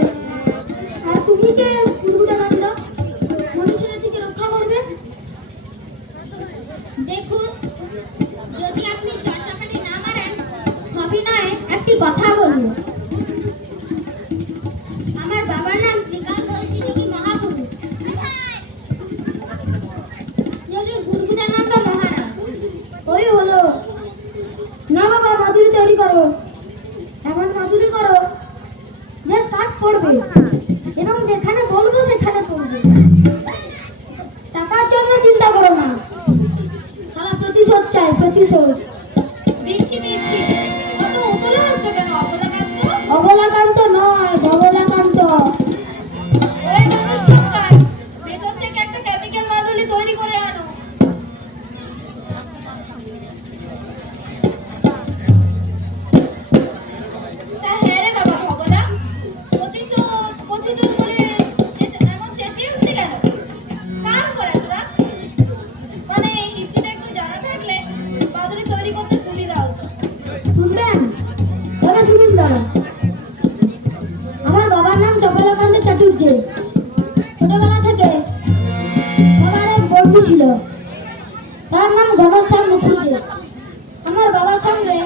আর তুমি কে গুরুটানন্দ মনুষ্য জাতিকে রক্ষা করবে? দেখুন, যদি আপনি চর্চাপাটি না মারেন সবই নয় একটি কথা বলবো। আমার বাবার নাম ত্রিকালদর্শী যোগী মহাপুরুষ, যোগী গুরুটানন্দ মহারাজ। ওই হলো না বাবা, মাধুরী তৈরি করো, এমন মাধুরী করো যে কাঠ পড়বে এবং যেখানে বলবো সেখানে পড়বে। টাকার জন্য চিন্তা করো না, সারা প্রতিশোধ চাই, প্রতিশোধ। দিচ্ছি দিচ্ছি, কত উতলা হচ্ছে কেন অবলাকান্ত? অবলাকান্ত নয়, ধবলাকান্ত। ওই ধনুষ টুকটার ভেতর থেকে একটা কেমিক্যাল মাদুলি তৈরি করে আনো। তা হ্যাঁ রে বাবা ভগলা, প্রতিশোধ প্রতিশোধ বলে এমন চেঁচিয়ে উঠলি কেন? কার উপরে তোরা? মানে এই কিছুটা একটু জানা থাকলে মাদুলি তৈরি করতে সুবিধা হতো। শুনবেন? তবে শুনুন দাঁড়া। আমার বাবার নাম চপলাকান্ত চাটুর্য। ছোটবেলা থেকে বাবার এক বন্ধু ছিল, তার নাম ঘনশ্যাম মুখুজ্জে। আমার বাবার সঙ্গে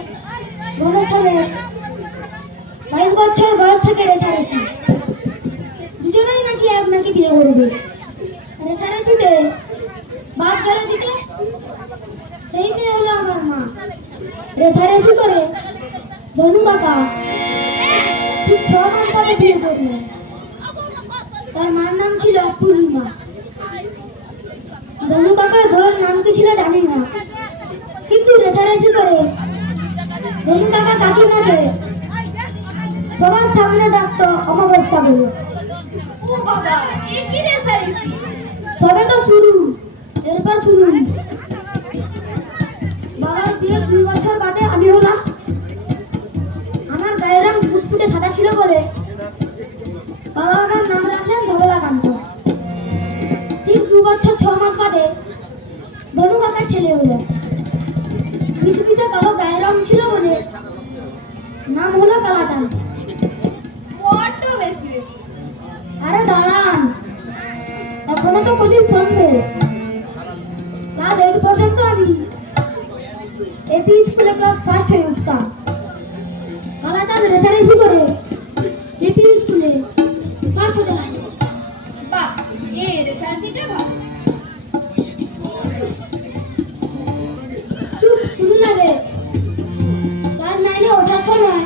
ঘনশ্যামের 22 বছর বয়স থেকে রেছারেছি। দুজনেই নাকি এক নাকি বিয়ে করবে। রেছারেছিতে বাপ গেল দিতে, সেই মেয়ে হলো আমার মা। রেছারেছি করে ধনু কাকা ঠিক 6 মাস পরে বিয়ে করলেন। তার মার নাম ছিল পূর্ণিমা। ধনু কাকার ঘর নাম কি ছিল জানি না, কিন্তু রেছারেছি করে ধনু কাকা কাকিমাকে সবার সামনে ডাকতো অমাবস্যা বলে। ও বাবা, এ কি রে সারিফি? তবে তো শুরু, এরপর শুনুন। বাবার বিয়ে 2 বছর বাদে আমি হলাম। আমার গায়ের রং ফুটফুটে সাদা ছিল বলে বাবা আমার নাম রাখলেন ধবলাকান্ত। ঠিক 2 বছর 6 মাস বাদে ধনু কাকার ছেলে হলো। পিছে পিছে কালো গায়ের রং ছিল বলে নাম হলো কালাচাঁদ। বড্ড বেশি বেশি। আরে দাঁড়ান, এখনো তো কঠিন শুনবে। ক্লাস 8 পর্যন্ত আমি এপি স্কুলে ক্লাস ফার্স্ট হয়ে উঠতাম। কালাচাঁদ রেসারেসি করে এপি স্কুলে ফার্স্ট হতে লাগলো। বাহ, এ রেসার্চিটা ভালো। চুপ, শুনুন আগে। ক্লাস 9 এ ওঠার সময়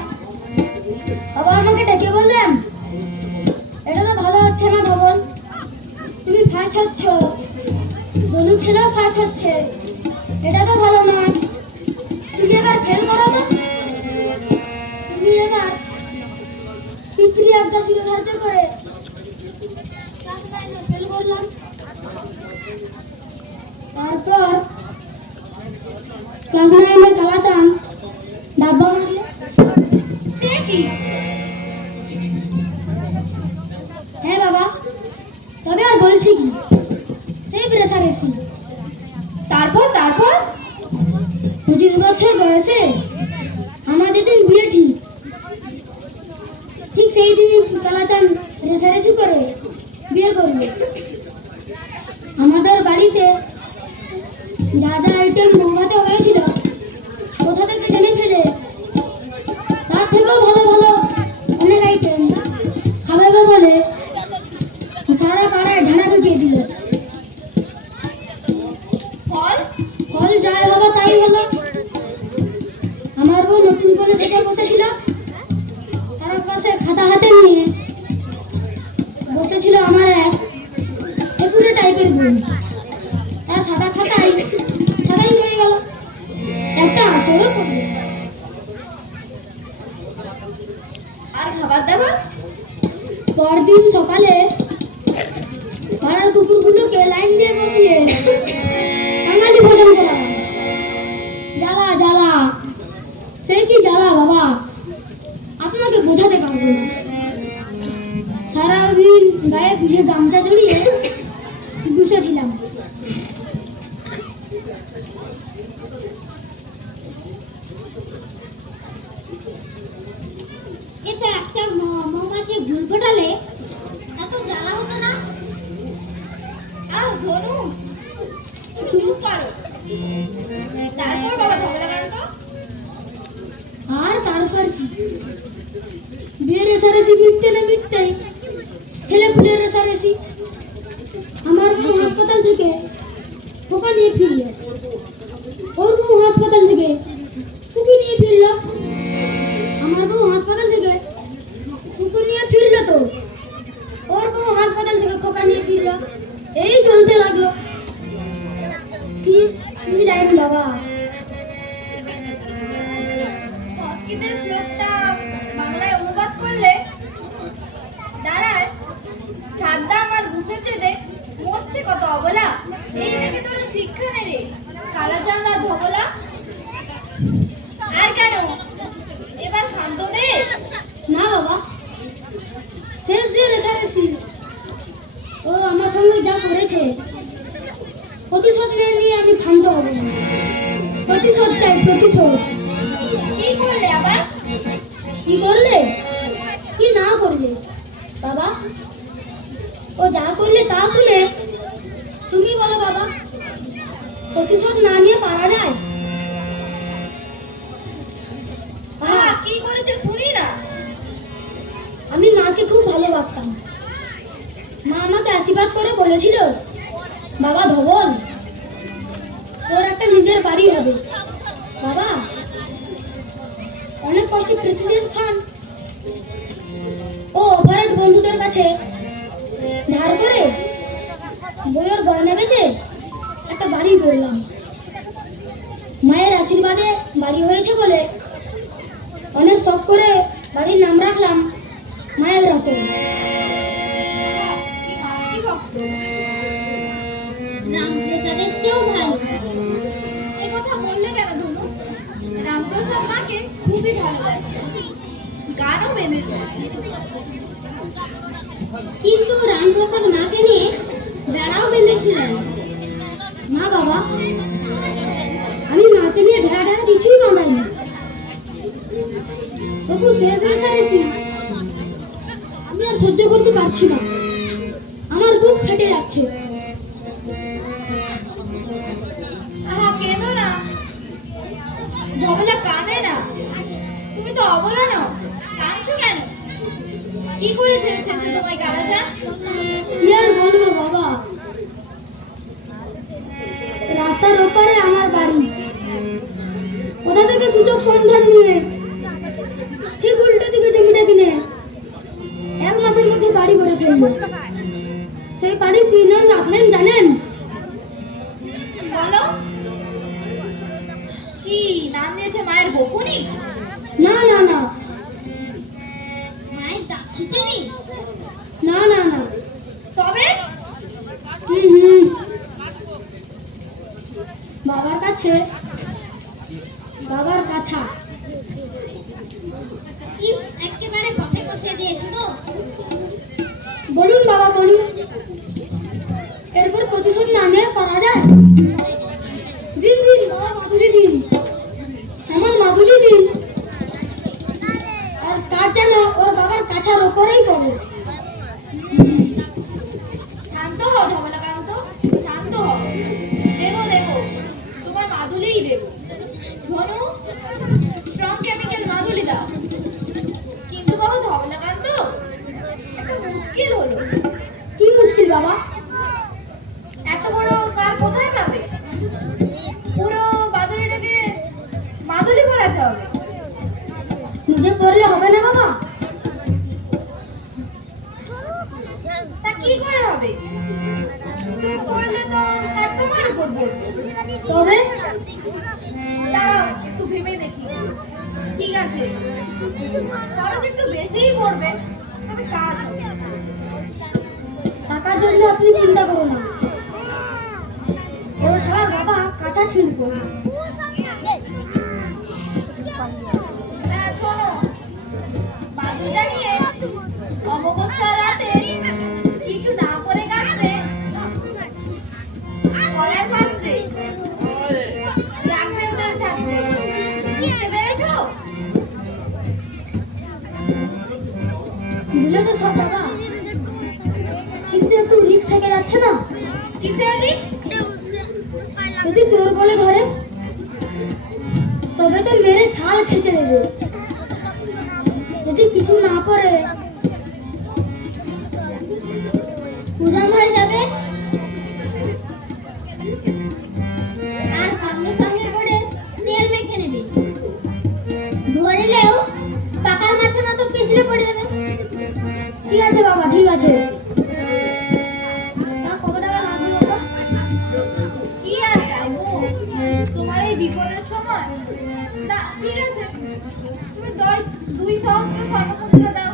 বাবা আমাকে ডেকে বললেন, এটা তো ভালো হচ্ছে না ধবল, তুমি ফার্স্ট হচ্ছ, ধনু ছেলেও ফার্স্ট হচ্ছে, এটা তো ভালো নয়, তুমি এবার ফেল করো তো। তুমি এবার পিতৃ আজ্ঞা শিরোধার্য করে ক্লাস 9 এ ফেল করলাম। তারপর ক্লাস 9 এ কালাচাঁদ ডাব্বা মারলে। সে কি? হ্যাঁ বাবা, তবে আর বলছি কি, সেই রেসারেসি। তারপর তারপর 25 বছর বয়সে আমার যেদিন বিয়ে ঠিক সেই দিনই কালাচাঁদ রেসারেসি করে বিয়ে করবে। আমাদের বাড়িতে যা যা আইটেম বৌভাতে হয়েছিল কোথা থেকে জেনে ফেলে তার থেকেও ভালো ভালো অনেক আইটেম খাওয়াবে বলে সারা পাড়ায় ঢানা ঢুকিয়ে দিল। ফল ফল যাই হলো তাই হলো। আমার বউ নতুন করে দেখে বসেছিল, তার পাশে খাতা হাতে নিয়ে বসেছিল আমার এক একুরে টাইপের বউ। তার সাদা খাতাই রয়ে গেল, একটা আঁচড়ও সরল। আর খাবার দাবার? পরদিন সকালে চুপ করো। তারপর বাবা ধবলাকান্ত? আর তারপর কি, বিয়ের রেসারেসি মিটতে না মিটতে ছেলে ফুলের রেসারেসি। আমার বউ হাসপাতাল থেকে পোকা নিয়ে ফিরল, ওর বউ হাসপাতাল থেকে কুকি নিয়ে ফিরল, আমার বউ হাসপাতাল থেকে কুকুর নিয়ে ফিরল, তো ওর বউ হাসপাতাল থেকে খোকা নিয়ে ফিরল। এই চলতে লাগলো। কি কি লাইন বাবা! সংস্কৃতের শ্লোকটা বাংলায় অনুবাদ করলে দাঁড়ায়, সাদ্দাম আর ঘুষের চেদে মরছে কত অবলা, এই দেখে তোরা শিক্ষা নে রে কালাচাঁদ আর ধবলা। আর কেন, এবার শান্ত দে। না বাবা, শেষ যে রেসারেসি ও আমার সঙ্গে যা করেছে, প্রতিশোধ নিয়ে আমি ক্ষান্ত হব না। প্রতিশোধ চাই, প্রতিশোধ। কি করলে আবার? কি করলে কি না করলে বাবা, ও যা করলে তা শুনে তুমি বলো বাবা, প্রতিশোধ না নিয়ে পারা যায়? বাবা কি করেছে শুনি না। আমি মাকে খুব ভালোবাসতাম। মা আমাকে আশীর্বাদ করে বলেছিল, বাবা ধবল, তোর একটা নিজের বাড়ি হবে। বাবা অনেক কষ্টে প্রেসিডেন্ট খান ও ওভারহেড বন্ধুদের কাছে ধার করে বইয়ের গয়না বেচে একটা বাড়ি করলাম। মায়ের আশীর্বাদে বাড়ি হয়েছে বলে অনেক শখ করে বাড়ির নাম রাখলাম মায়ের রতন। কি ভক্ত, রামপ্রসাদের চেয়েও ভালো। এই কথা বললে কেন ধনু? রামপ্রসাদ মাকে খুবই ভালোবাসে, গানও বেঁধেছে। কিন্তু রামপ্রসাদ মাকে নিয়ে বেড়াও বেঁধেছিলেন। মা বাবা, আমি মাকে নিয়ে ভেড়া কিছুই বাঁধাইনি। তবু শেষ রেসারেসি আমি আর সহ্য করতে পারছি না, আমার বুক ফেটে যাচ্ছে। আহা কেঁদো না, ধবলা কাঁদে না। তুমি তো অবলা নও, কাঁদছো কেন? কি করে ছেড়েছে তোমায় কালাচাঁদ? কি আর বলবো বাবা, রাস্তার ওপারে আমার বাড়ি, কোথা থেকে সুযোগ সন্ধান নিয়ে ঠিক উল্টো দিকে জমিটা কিনে 1 মাসের মধ্যে বাড়ি করে ফেললো। সেই বাড়ির কি নাম রাখলেন জানেন? বলো, কি নাম দিয়েছে? মায়ের বকুনি? না না না, মায়ের দাঁত খিচুড়ি? না না না। তবে বাবার কাছে, বাবার কাছা। একেবারে বসে বসে দিয়েছি তো। বলুন বাবা বলুন, এরপর প্রতিশোধ না নিয়ে করা যায়? দিন দিন বাবা, মাধুরী দিন, এমন মাধুরী দিন, আর স্কার্ট যেন ওর বাবার কাছার ওপরেই পড়ে। শান্ত হও ধবলাকান্ত, শান্ত হও। দেবো দেবো, তোমার মাদুলিই দেবো। ধনু, স্ট্রং কেমিক্যাল মাদুলি দাও। কিন্তু বাবা ধবলাকান্ত, একটা মুশকিল হলো। কি মুশকিল বাবা? এত বড় কার কোথায় পাবে? পুরো বাদুড়িটাকে মাদুলি পরাতে হবে। নিজে পড়লে হবে না বাবা? তা কি করে হবে? তুমি পড়লে তো তার তোমার উপর পড়বে। তবে দাঁড়াও একটু ভেবে দেখি। ঠিক আছে, খরচ একটু বেশিই পড়বে, তবে কাজ হবে। টাকার জন্য আপনি চিন্তা করুন না, ও সারা বাবা কাঁচা ছিঁড়ব। হ্যাঁ শোনো, বাদুড়টা নিয়ে অমাবস্যার রাতে কিছু না করে কাটলে কলার পাত্রে রাখবে ওদের ছাত্রে। বুঝতে পেরেছো? বুঝলে তো সব বাবা, কিন্তু একটু রিস্ক থেকে যাচ্ছে না? কিসের রিস্ক? যদি চোর বলে ধরে তবে তো মেরে থাল খেচে দেবে। যদি কিছু না করে উজাম হয়ে যাবে আর সঙ্গে সঙ্গে করে তেল মেখে নেবে। ধরলেও পাকার মাছের মতো পিছলে পড়ে যাবে। ঠিক আছে বাবা, ঠিক আছে। তা কত টাকা লাগবে বাবা? কি আর চাইবো তোমার এই বিপদের সময়? তা ঠিক আছে, তুমি 2 সহস্র স্বর্ণমুদ্রা দাও।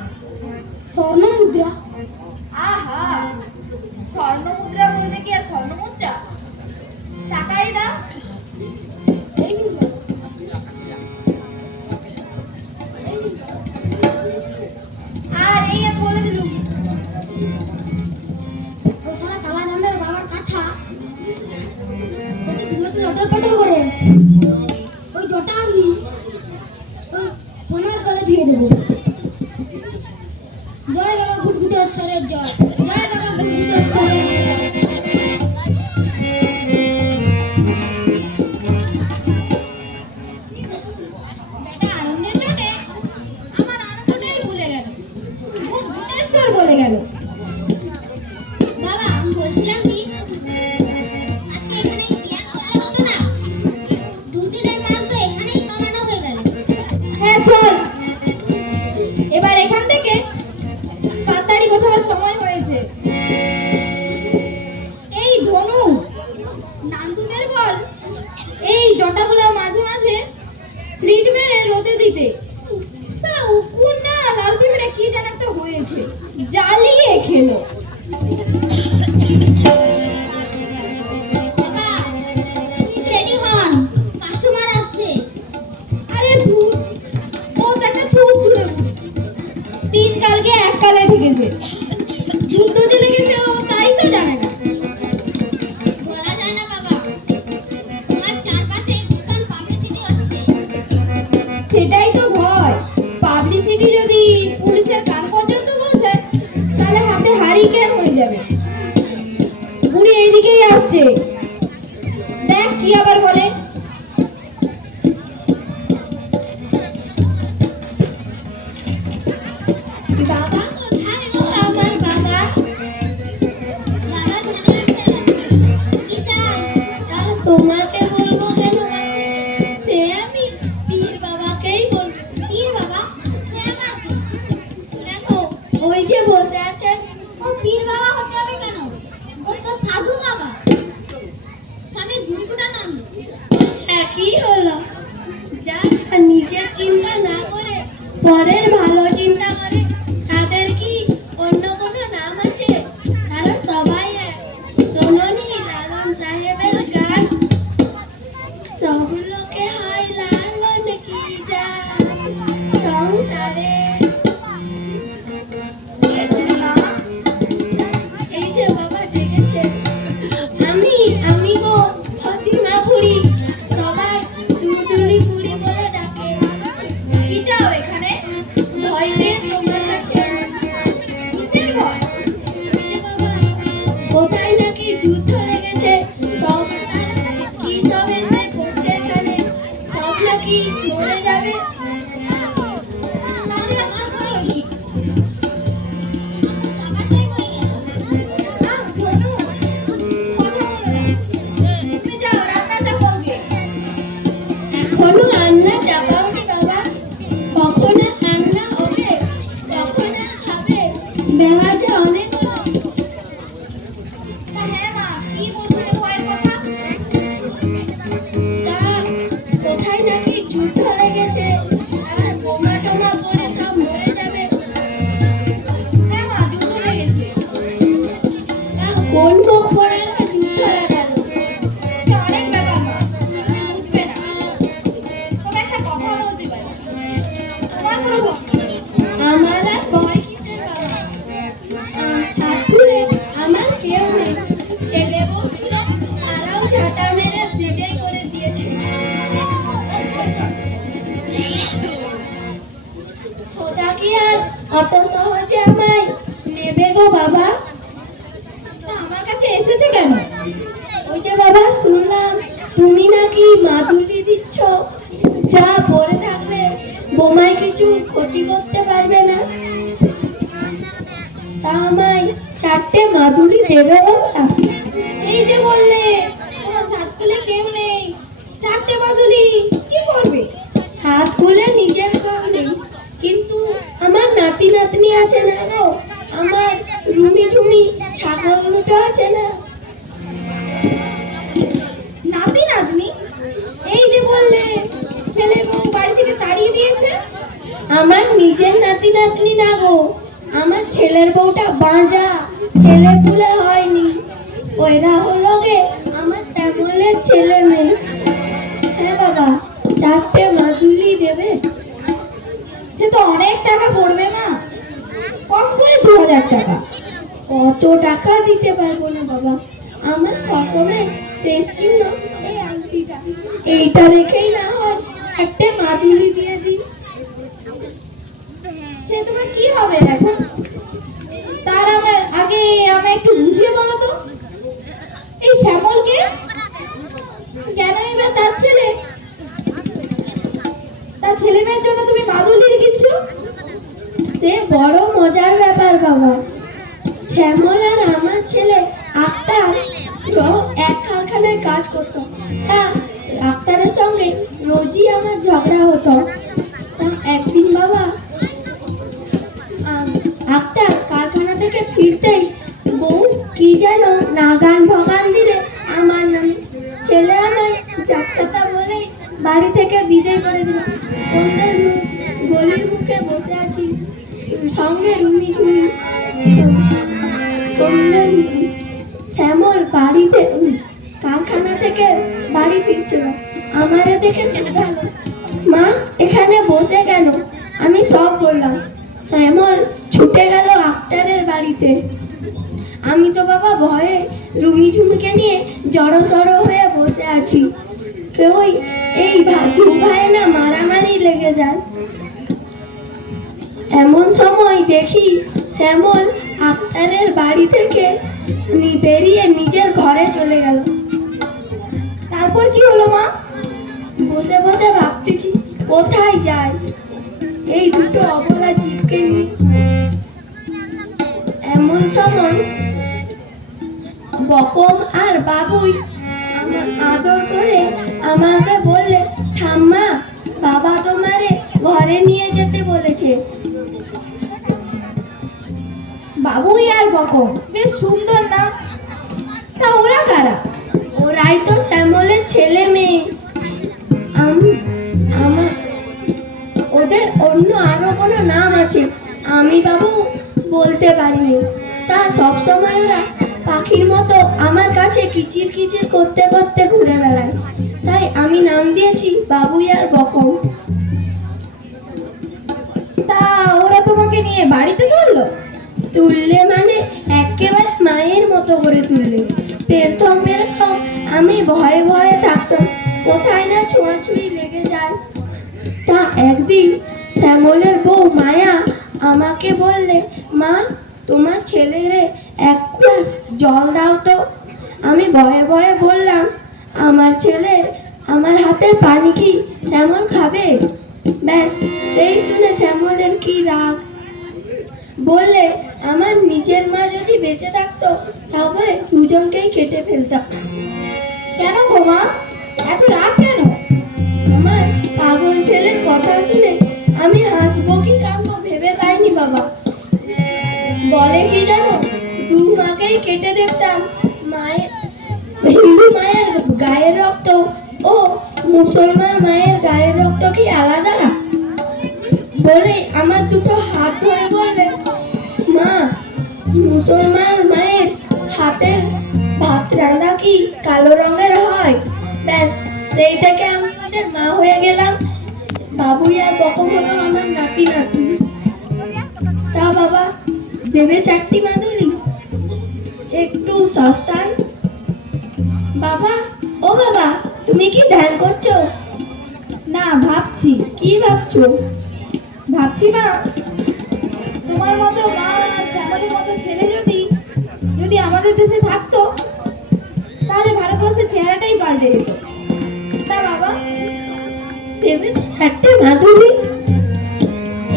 স্বর্ণ মুদ্রা? আহা, স্বর্ণমুদ্রা বলতে কি আর স্বর্ণমুদ্রা? টাকাই দাও। এই নিন বাবা। এই নিন বাবা। আর এই আমি বলে দিলুম, ও শালা কালা জান্দার বাবার কাছা যদি ধুলোতে লটর পটর করে ওই জটা আমি ওই সোনার গলে দিয়ে দেবো। জয় বাবা ঘুটঘুটেশ্বরের জয়, জয় বাবা ঘুটঘুটেশ্বরের জয়। বেটা আনন্দের জন্যে আমার আনন্দটাই ভুলে গেল, ভুবনেশ্বর বলে গেল। বাবা আমি বলছিলাম কি আজকে এখানেই বিয়ার করলে হতো না? দুদিনের মাল তো এখানেই কামানো হয়ে গেল। হ্যাঁ চল, এবার এখান থেকে পাতাড়ি গোছাবার সময় হয়েছে। এই ধনু, নান্দুদের বল এই জটাগুলো মাঝে মাঝে ফ্রিজ মেরে রোদে দিতে। শালা উকুন না লাল পিঁপড়ে কি যেন একটা হয়েছে, জ্বালিয়ে খেলো। বাবা প্লিজ রেডি হন, কাস্টমার আসছে। আরে ধুর, ও তো একটা ধূপ ধরে 3 কালকে 1 কালে ঠেকেছে। যুদ্ধ যে লেগেছে ও তাই তো জানে না। বলা যায় না বাবা, তোমার চারপাশে বিশাল পাবলিসিটি হচ্ছে। সেটাই তো ভয়, পাবলিসিটি যদি পুলিশের কান পর্যন্ত পৌঁছায় তাহলে হাতে হারিকেন হয়ে যাবে। বুড়ি এইদিকেই আসছে, দেখ কি আবার বলে। বাবা কোথায় গো আমার বাবা? বাবা কি চাই? তা তোমাকে বলবো কেন? সে আমি পীর বাবাকেই বলবো। পীর বাবা? সে আবার কি? কেন? ওই যে বসে আছেন। ও পীর বাবা হতে হবে কেন? ও তো সাধু বাবা, স্বামী গুরুকুটানন্দ। একই হলো। যারা নিজের চিন্তা না করে পরের ভালো চিন্তা করে তাদের কি অন্য কোনো নাম আছে? তারা সবাই এক। শোনোনি লালন সাহেবের গান? সব লোকে হয় লালন কি যায় সংসারে। এ তুমি মা, এই যে বাবা জেগেছে। আমি গো ফতিমা বুড়ি, সবাই দুদুলি বুড়ি বলে ডাকে। কি চাও এখানে? ভয় পেয়ে তোমার কাছে। কিসের ভয়? এই যে বাবা, কোথায় নাকি যুদ্ধ লেগেছে, সব কি সব এসে পড়ছে এখানে, সব নাকি মরে যাবে। আহ, ধনু, কথা বলো না। তুমি যাও রান্না চাপাও গে। এখনো রান্না চাপাওনি বাবা? কখন আর রান্না হবে, কখন আর খাবে? বেলা যে অনেক হলো। তা হ্যাঁ মা, কি বলছিলে ভয়ের কথা? তা কোথায় নাকি যুদ্ধ লেগেছে, আর বোমা টোমা পড়ে সব মরে যাবে। হ্যাঁ মা, যুদ্ধ লেগেছে। তা কোন মুখ পড়ে যুদ্ধ লাগালো? এটা অনেক ব্যাপার মা, তুমি বুঝবে না। তবে একটা কথা বলতে পারি, তোমার কোনো ভক্তি নেই। আমার আর ভয় কিসের বাবা? ঠাকুরে আমার কেউ নেই। ছেলে বউ ছিল, তারাও ঝাঁটা মেরে বিদায় করে দিয়েছে। খোদা কি আর অত সহজে আমায় নেবে গো বাবা? তা আমার কাছে এসেছো কেন? ওই যে বাবা শুনলাম তুমি নাকি মাদুলি দিচ্ছ, যা পরে থাকবে বোমায় কিছু ক্ষতি করতে পারবে না। তা আমায় 4টে মাদুলি দেবে বাবা? এই যে বললে তোমার সাত খুলে কেউ নেই, 4টে মাদুলি কি করবে? হাত খুলে নিজের কেউ নেই, কিন্তু আমার নাতি নাতনি আছে না গো, আমার রুমি ঝুমি ছাগল দুটো আছে না। নাতি নাতনি? এই যে বললে ছেলে বউ বাড়ি থেকে তাড়িয়ে দিয়েছে। আমার নিজের নাতি নাতনি না গো, আমার ছেলের বউটা বাঁজা, ছেলে পুলে হয়নি। ওইরা হলো গে আমার শ্যামলের ছেলে মেয়ে। হ্যাঁ বাবা, 4টে মাদুলি দেবে? সে তো অনেক টাকা পড়বে মা, কম করে 2000 টাকা। অত টাকা দিতে পারবো না বাবা, আমার ফসলের শেষ চিহ্ন এই আংটিটা, এইটা রেখেই না হয় 1টে মাদুলি দিয়ে দিন। সে তোমার কি হবে এখন? তার আগে আমায় একটু বুঝিয়ে বলো তো, এই শ্যামলকে কেন এবার তার ছেলে মেয়ের জন্য তুমি মাদুলি দিচ্ছ? সে বড় মজার ব্যাপার বাবা। শ্যামল আর আমার ছেলে আক্তার এক কারখানায় কাজ করতো। তা আক্তারের সঙ্গে রোজই আমার ঝগড়া হতো। তা একদিন বাবা আক্তার কারখানা থেকে ফিরতেই বউ কি যেন নাগান ভগান দিলে আমার নামে। ছেলে আমায় যাচ্ছাতা বলে বাড়ি থেকে বিদায় করে দিল। সন্ধ্যের গলির মুখে বসে আছি, সঙ্গে রুমি ঝুমি। সন্ধ্যের শ্যামল বাড়িতে কারখানা থেকে বাড়ি ফিরছিল, আমারে দেখে শুধালো, মা এখানে বসে কেন? আমি সব বললাম। শ্যামল ছুটে গেল আক্তারের বাড়িতে। আমি তো বাবা ভয়ে রুমি ঝুমিকে নিয়ে জড়সড় হয়ে বসে আছি। কেউই এই দু ভাই না মারামারি লেগে যায়। এমন সময় দেখি শ্যামল আক্তারের বাড়ি থেকে বেরিয়ে নিজের ঘরে চলে গেল। তারপর কি হলো মা? বসে বসে ভাবতেছি কোথায় যাই এই দুটো অবলা জীবকে নিয়ে। এমন সময় বকম আর বাবুই আমার আদর করে আমাকে বললে, ঠাম্মা বাবা তোমারে ঘরে নিয়ে যেতে বলেছে। বাবুই আর বকম, বেশ সুন্দর না? তা ওরা কারা? ওরাই তো শ্যামলের ছেলে মেয়ে। আমার ওদের অন্য আরো কোনো নাম আছে, আমি বাবু বলতে পারিনি। তা সবসময় ওরা পাখির মতো আমার কাছে কিচির কিচির করতে করতে ঘুরে বেড়ায়, তাই আমি নাম দিয়েছি বাবুই আর বকম। তা ওরা তোমাকে নিয়ে বাড়িতে চললো? তুললে মানে একেবারে মায়ের মতো করে তুললে। প্রথম এরকম আমি ভয়ে ভয়ে থাকতাম, কোথায় না ছোঁয়াছুঁই লেগে যায়। তা একদিন শ্যামলের বউ মায়া আমাকে বললে, মা তোমার ছেলেরে 1 গ্লাস জল দাও তো। আমি ভয়ে ভয়ে বললাম, আমার ছেলের আমার হাতের পানি কি শ্যামল খাবে? ব্যাস, সেই শুনে শ্যামলের কি রাগ। বললে, আমার নিজের মা যদি বেঁচে থাকতো তবে দুজনকেই কেটে ফেলতাম। কেন গো মা, এত রাগ কেন? আমার পাগল ছেলের কথা শুনে আমি হাসবো কি কাঁদবো ভেবে পাইনি বাবা। বলে কি জানো, 2 মাকেই কেটে দেখতাম, মায়ের হিন্দু মায়ের গায়ের রক্ত ও মুসলমান মায়ের গায়ের রক্ত কি আলাদা? বলে আমার দুটো হাত ধরে বললে, মা মুসলমান মায়ের হাতের ভাত রান্না কি কালো রঙের হয়? ব্যাস, সেই থেকে আমি ওদের মা হয়ে গেলাম। বাবুই আর বকম হলো আমার নাতি নাতনি। তা বাবা দেবে 4টি মাদুলি একটু সস্তায়? বাবা, ও বাবা তুমি কি ধ্যান করছো? না, ভাবছি। কি ভাবছো? ভাবছি মা, তোমার মতো মা আর শ্যামলের মতো ছেলে যদি আমাদের দেশে থাকতো, তাহলে ভারতবর্ষের চেহারাটাই পাল্টে যেত। দেবে তো 4টে মাদুলি,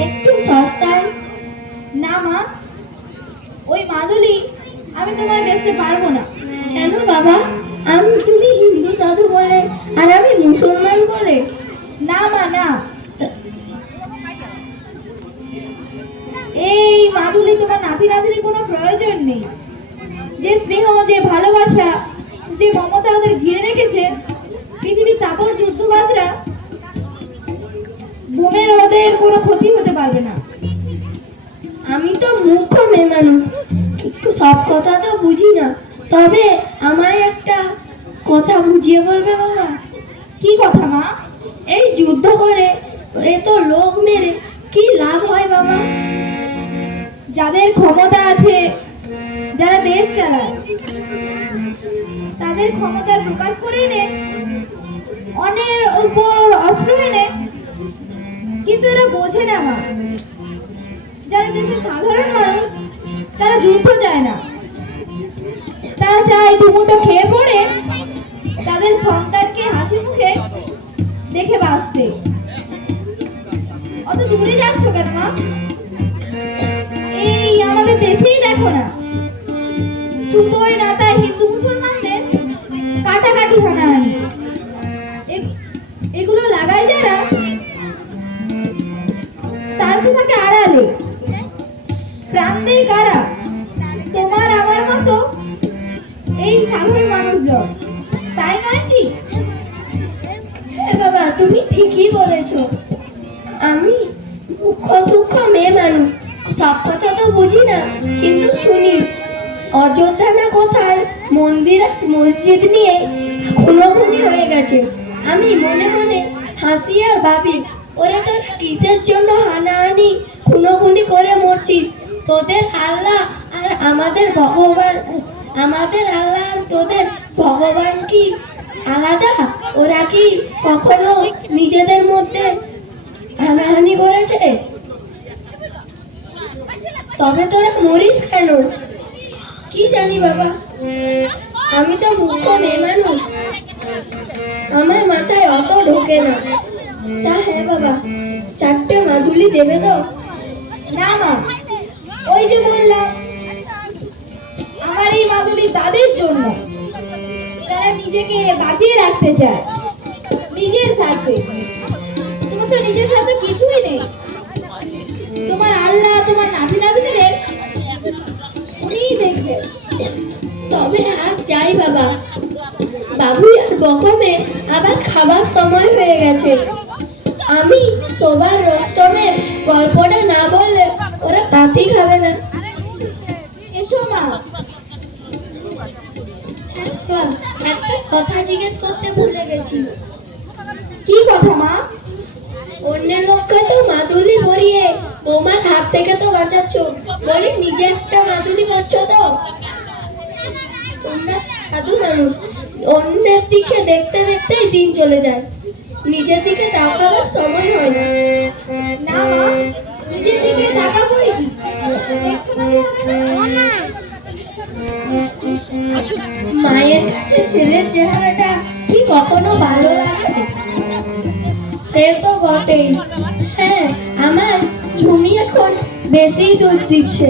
একটু সস্তায়। না মা, ওই মাদুলি আমি তোমায় বেচতে পারবো না। কেন বাবা? তুমি হিন্দু সাধু বলে আর আমি মুসলমান বলে? না মা না, এই মাদুলি তোমার নাতি নাতির কোনো প্রয়োজন নেই। যে স্নেহ, যে ভালোবাসা, যে মমতা ওদের ঘিরে রেখেছে, পৃথিবীর তাপর যুদ্ধবাজরা বোমের ওদের কোনো ক্ষতি হতে পারবে না। আমি তো মূর্খ মেয়ে মানুষ, কিন্তু সব কথা তো বুঝি না। তবে আমায় একটা কথা বুঝিয়ে বলবে বাবা? কি কথা মা? এই যুদ্ধ করে এত লোক মেরে কি লাভ হয় বাবা? যাদের ক্ষমতা আছে, যারা দেশ চালায়, তাদের ক্ষমতার প্রকাশ করে এনে অন্যের উপর অস্ত্র এনে, কিন্তু এরা বোঝে না মা, যারা দেশের সাধারণ মানুষ তারা যুদ্ধ চায় না, তারা চায় দুমুঠো খেয়ে পড়ে তাদের সন্তানকে হাসি মুখে দেখে বাঁচতে। অত দূরে যাচ্ছ কেন মা? এই আমাদের দেশেই দেখো না, সুতোয় নাতায় হিন্দু মুসলমানদের কাটাকাটি হানাহানি, এগুলো লাগায় যারা, তারা তো থাকে আড়ালে, প্রাণ দেয় কারা? তোমার আমার মতো এই সাধারণ মানুষজন, তাই নয় কি? হ্যাঁ বাবা, তুমি ঠিকই বলেছো। আমি মুখ্য সূক্ষ্ম মেয়ে মানুষ, সব কথা তো বুঝি না, কিন্তু শুনি অযোধ্যা না কোথায় মন্দির আর মসজিদ নিয়ে খুনোখুনি হয়ে গেছে। আমি মনে মনে হাসি আর ভাবি, ওরা তোরা কিসের জন্য হানাহানি খুনোখুনি করে মরছিস? তোদের আল্লাহ আর আমাদের ভগবান, আমাদের আল্লাহ আর তোদের ভগবান কি আলাদা? ওরা কি কখনো নিজেদের মধ্যে হানাহানি করেছে? তবে তোরা মরিস কেন? কি জানি বাবা, আমি তো মূর্খ মেয়ে মানুষ, আমার মাথায় অত ঢোকে না। তা হ্যাঁ বাবা, 4টে মাদুলি দেবে তো? না মা, ওই যে বললাম, আমার এই মাদুলি তাদের জন্য যারা নিজেকে বাঁচিয়ে রাখতে চায় নিজের স্বার্থে। তোমার তো নিজের স্বার্থে কিছুই নেই, তোমার আল্লাহ তোমার নাতি নাতিদের উনিই দেখবে। তবে আজ যাই বাবা, বাবু আর বকমে আবার খাবার সময় হয়ে গেছে। আমি সবার রস্তমের গল্পটা না বললে ওরা ভাতই খাবে না। এসো মা। বাবা, একটা কথা জিজ্ঞেস করতে ভুলে গেছি। কি কথা মা? অন্যের লোককে তো মাদুলি পরিয়ে বোমার হাত থেকে তো বাঁচাচ্ছ, বলি নিজে একটা মাদুলি পাচ্ছ তো? তোমরা সাধু মানুষ, অন্যের দিকে দেখতে দেখতেই দিন চলে যায়, নিজের দিকে তাকাবার সময় হয় না। না মা, নিজের দিকে তাকাবোই কি? দেখছো না মায়ের কাছে ছেলের চেহারাটা কি কখনো ভালো লাগে? সে তো বটেই। হ্যাঁ, আমার ঝুমি এখন বেশি দুধ দিচ্ছে,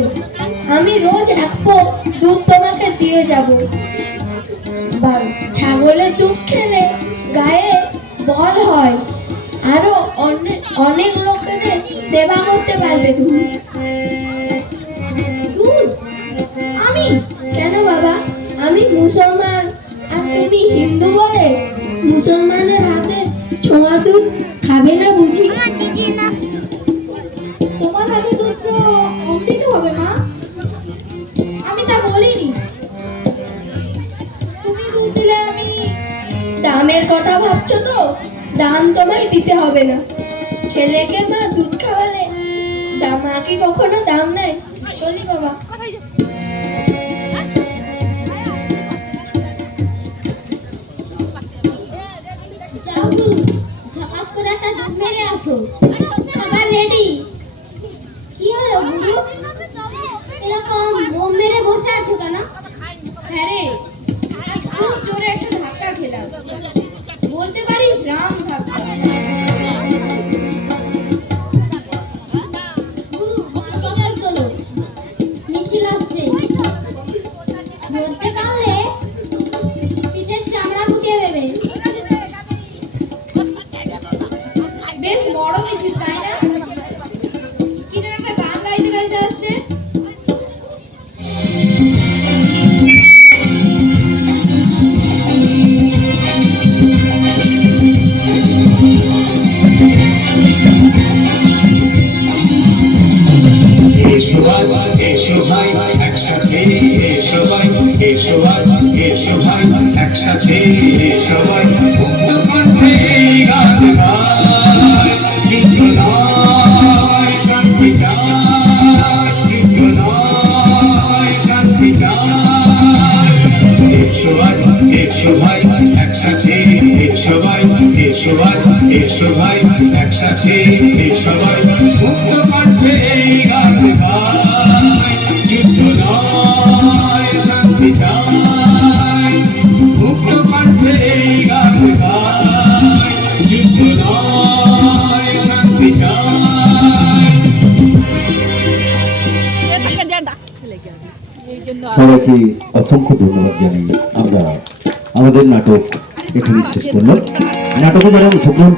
আমি রোজ 1 পোক দুধ তোমাকে দিয়ে যাব। ছাগলের দুধ খেলে গায়ে বল হয়, আরো অনেক লোকেদের সেবা করতে পারবে তুমি। দুধ? আমি? কেন বাবা, আমি মুসলমান আর তুমি হিন্দু বলে মুসলমানের হাতে ছোঁয়া দুধ খাবে না বুঝি? তোমার হাতে দুধ তো অমৃত হবে মা, আমি তা বলিনি। তুমি দুধ দিলে আমি দামের কথা ভাবছো তো? দাম তোমায় দিতে হবে না, ছেলেকে মা দুধ খাওয়ালে মা কি কখনো দাম নেয়? চলি বাবা। যাও গুরু, ঝপাস করে একটা ডুব মেরে আসো। খাবার রেডি। কি হলো গুরু, এরকম বোম মেরে বসে আছো কেন? হ্যাঁ রে, আজ খুব জোরে একটা ধাক্কা খেলাম, বলতে পারিস রাম ধাক্কা। ধরতে পারলে পিঠের চামড়া গুটিয়ে দেবে। বেশ বড় মিছিল তাই না? কি যেন একটা গান গাইতে গাইতে আসছে। এসো ভাই একসাথে এসো ভাই এসো ভাই এসো ভাই একসাথে সবাই কণ্ঠে গান গায় যুদ্ধ নয় শান্তি চায় যুদ্ধ নয় শান্তি চায় এসো ভাই একসাথে এসো ভাই এসো ভাই এসো ভাই একসাথে সবাই মুক্ত কণ্ঠে গান গায় যুদ্ধ নয় শান্তি চায় মুক্ত কণ্ঠে গান গায় যুদ্ধ নয় শান্তি চায়। সবাইকে অসংখ্য ধন্যবাদ জানাই আমরা আমাদের নাটক এখানে শেষ করলাম। নাটকে যারা অংশগ্রহণ